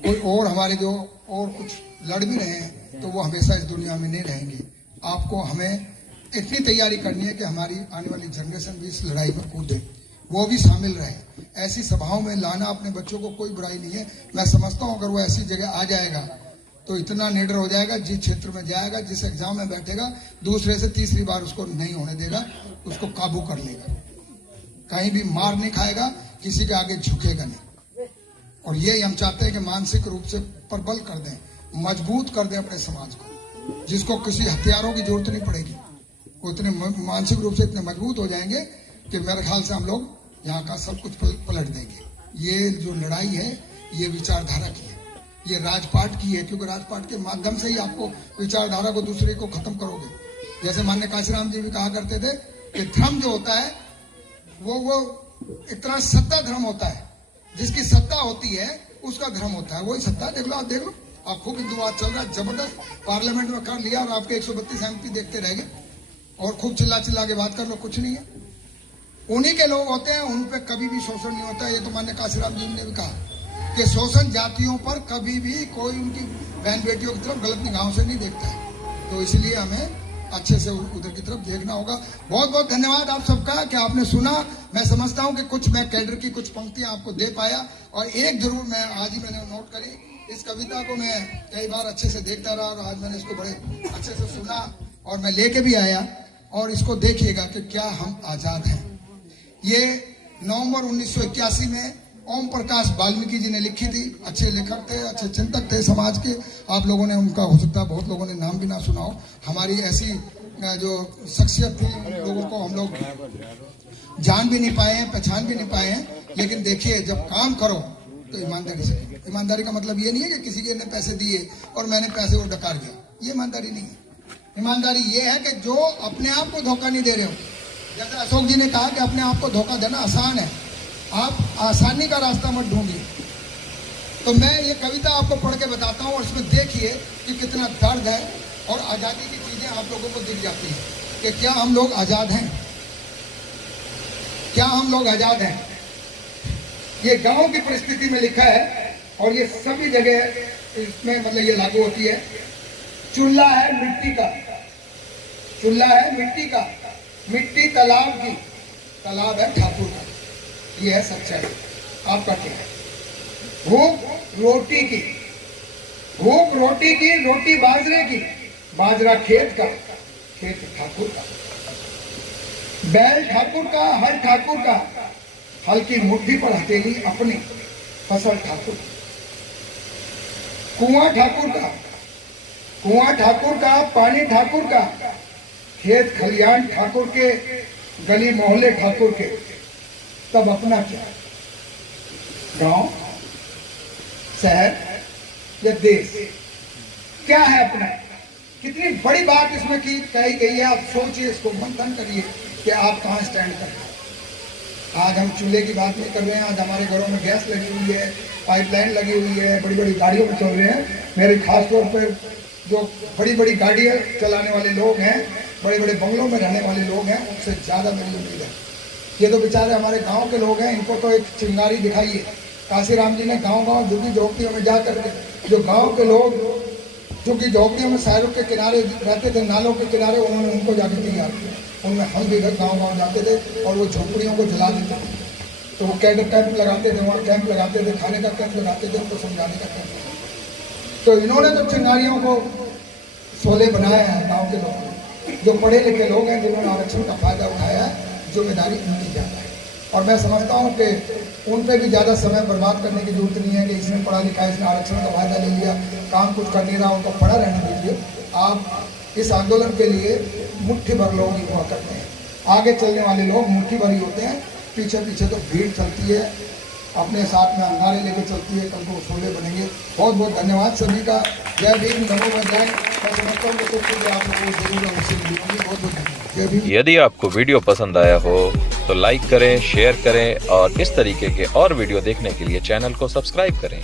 कोई और हमारे जो और कुछ लड़ भी रहे हैं तो वो हमेशा इस दुनिया में नहीं रहेंगे। आपको हमें इतनी तैयारी करनी है कि हमारी आने वाली जनरेशन भी इस लड़ाई में कूदे, वो भी शामिल रहे। ऐसी सभाओं में लाना अपने बच्चों को कोई बुराई नहीं है। मैं समझता हूँ अगर वो ऐसी जगह आ जाएगा तो इतना निडर हो जाएगा, जिस क्षेत्र में जाएगा, जिस एग्जाम में बैठेगा, दूसरे से तीसरी बार उसको नहीं होने देगा, उसको काबू कर लेगा, कहीं भी मार नहीं खाएगा, किसी के आगे झुकेगा नहीं। और ये हम चाहते हैं कि मानसिक रूप से प्रबल कर दें, मजबूत कर दें अपने समाज को, जिसको किसी हथियारों की जरूरत नहीं पड़ेगी। वो इतने मानसिक रूप से इतने मजबूत हो जाएंगे कि मेरे ख्याल से हम लोग यहाँ का सब कुछ पलट देंगे। ये जो लड़ाई है ये विचारधारा की है, ये राजपाट की है, क्योंकि राजपाट के माध्यम से ही आपको विचारधारा को दूसरे को खत्म करोगे। जैसे माननीय काशीराम जी भी कहा करते थे कि धर्म जो होता है वो एक तरह सत्ता धर्म होता है, जिसकी सत्ता होती है उसका धर्म होता है, वही सत्ता। देख लो, आप देख लो, आप खूब हिंदुवाद चल रहा है, जबरदस्त पार्लियामेंट में कर लिया और आपके 132 MP देखते रह गए और खूब चिल्ला के बात कर लो, कुछ नहीं है। उन्हीं के लोग होते हैं, उन पे कभी भी शोषण नहीं होता। ये तो माननीय काशीराम जी ने भी कहा कि शोषण जातियों पर कभी भी कोई उनकी बहन बेटियों की तरफ गलत निगाहों से नहीं देखता है। तो इसलिए हमें अच्छे से उधर की तरफ देखना होगा। बहुत बहुत धन्यवाद आप सबका कि आपने सुना। मैं समझता हूं कि कुछ मैं कैडर की कुछ पंक्तियां आपको दे पाया, और एक जरूर मैं आज ही मैंने नोट करी, इस कविता को मैं कई बार अच्छे से देखता रहा और आज मैंने इसको बड़े अच्छे से सुना और मैं लेके भी आया। और इसको देखिएगा कि क्या हम आजाद हैं। ये नवंबर 1981 में ओम प्रकाश वाल्मीकि जी ने लिखी थी। अच्छे लेखक थे, अच्छे चिंतक थे समाज के। आप लोगों ने उनका हो सकता है बहुत लोगों ने नाम भी ना सुना हो। हमारी ऐसी जो शख्सियत थी उन लोगों को हम लोग जान भी नहीं पाए हैं, पहचान भी नहीं पाए हैं। लेकिन देखिए, जब काम करो तो ईमानदारी से। ईमानदारी का मतलब ये नहीं है कि किसी के ने पैसे दिए और मैंने पैसे को डकार दिया, ये ईमानदारी नहीं है। ईमानदारी ये है कि जो अपने आप को धोखा नहीं दे रहे हो। जैसे अशोक जी ने कहा कि अपने आप को धोखा देना आसान है, आप आसानी का रास्ता मत ढूंढिए। तो मैं ये कविता आपको पढ़ के बताता हूँ और इसमें देखिए कि कितना दर्द है और आज़ादी की चीजें आप लोगों को दिख जाती हैं कि क्या हम लोग आज़ाद हैं, क्या हम लोग आज़ाद हैं। ये गांव की परिस्थिति में लिखा है और ये सभी जगह इसमें मतलब ये लागू होती है। चूल्हा है मिट्टी का, चूल्हा है मिट्टी का, मिट्टी तालाब की, तालाब है ठाकुर का। ये है सच्चाई। आपका क्या है? भूख रोटी की, भूख रोटी की, रोटी बाजरे की, बाजरा खेत का, खेत ठाकुर का। बैल ठाकुर का, हल ठाकुर का, हल की मुट्ठी पर हथेली अपनी, फसल ठाकुर। कुआं ठाकुर का, कुआं ठाकुर का, पानी ठाकुर का, खेत खलियान ठाकुर के, गली मोहल्ले ठाकुर के। तब अपना क्या? गांव, शहर या देश? क्या है अपना? कितनी बड़ी बात इसमें की कही गई है। आप सोचिए, इसको मंथन करिए कि आप कहां स्टैंड कर रहे हैं। आज हम चूल्हे की बात नहीं कर रहे हैं, आज हमारे घरों में गैस लगी हुई है, पाइपलाइन लगी हुई है, बड़ी बड़ी गाड़ियों में चल रहे हैं। मेरे खास तौर पर जो बड़ी बड़ी गाड़ियां चलाने वाले लोग हैं, बड़े बड़े बंगलों में रहने वाले लोग हैं, उनसे ज्यादा मेरी उम्मीद है। ये तो बेचारे हमारे गांव के लोग हैं, इनको तो एक चिंगारी दिखाइए। काशीराम जी ने गांव-गांव झुग्गी झोपड़ियों में जा करके, जो गांव के लोग झुग्गी झोपड़ियों में शहरों के किनारे रहते थे, नालों के किनारे, उन्होंने उनको जाकर तैयार किया। उनमें हम भी गांव-गांव जाते थे और वो झोपड़ियों को जला देते थे। तो वो कैंप लगाते थे, वहाँ कैंप लगाते थे, खाने का कैंप लगाते थे, उनको समझाने का कैंप। तो इन्होंने तो चिंगारियों को शोले बनाया है गाँव के लोग। जो पढ़े लिखे लोग हैं, जिन्होंने आरक्षण का फायदा उठाया है, जिम्मेदारी उनकी ज़्यादा है। और मैं समझता हूँ कि उन पर भी ज़्यादा समय बर्बाद करने की जरूरत नहीं है कि इसने पढ़ा लिखा है, इसने आरक्षण का फायदा ले लिया, काम कुछ कर नहीं रहा, उनको पढ़ा रहने दीजिए। आप इस आंदोलन के लिए मुट्ठी भर लोग ही हुआ करते हैं, आगे चलने वाले लोग मुट्ठी भर ही होते हैं, पीछे पीछे तो भीड़ चलती है, अपने साथ में अंगारे लेके चलती है। कल को शोले बनेंगे। बहुत बहुत धन्यवाद सभी का। जय भीम, नमो बुद्धाय। मैं समझता हूँ कि कुछ चीज़ें आप लोगों को जरूर अवश्य मिलेंगी। बहुत बहुत धन्यवाद। जय भीम। यदि आपको वीडियो पसंद आया हो तो लाइक करें, शेयर करें और इस तरीके के और वीडियो देखने के लिए चैनल को सब्सक्राइब करें।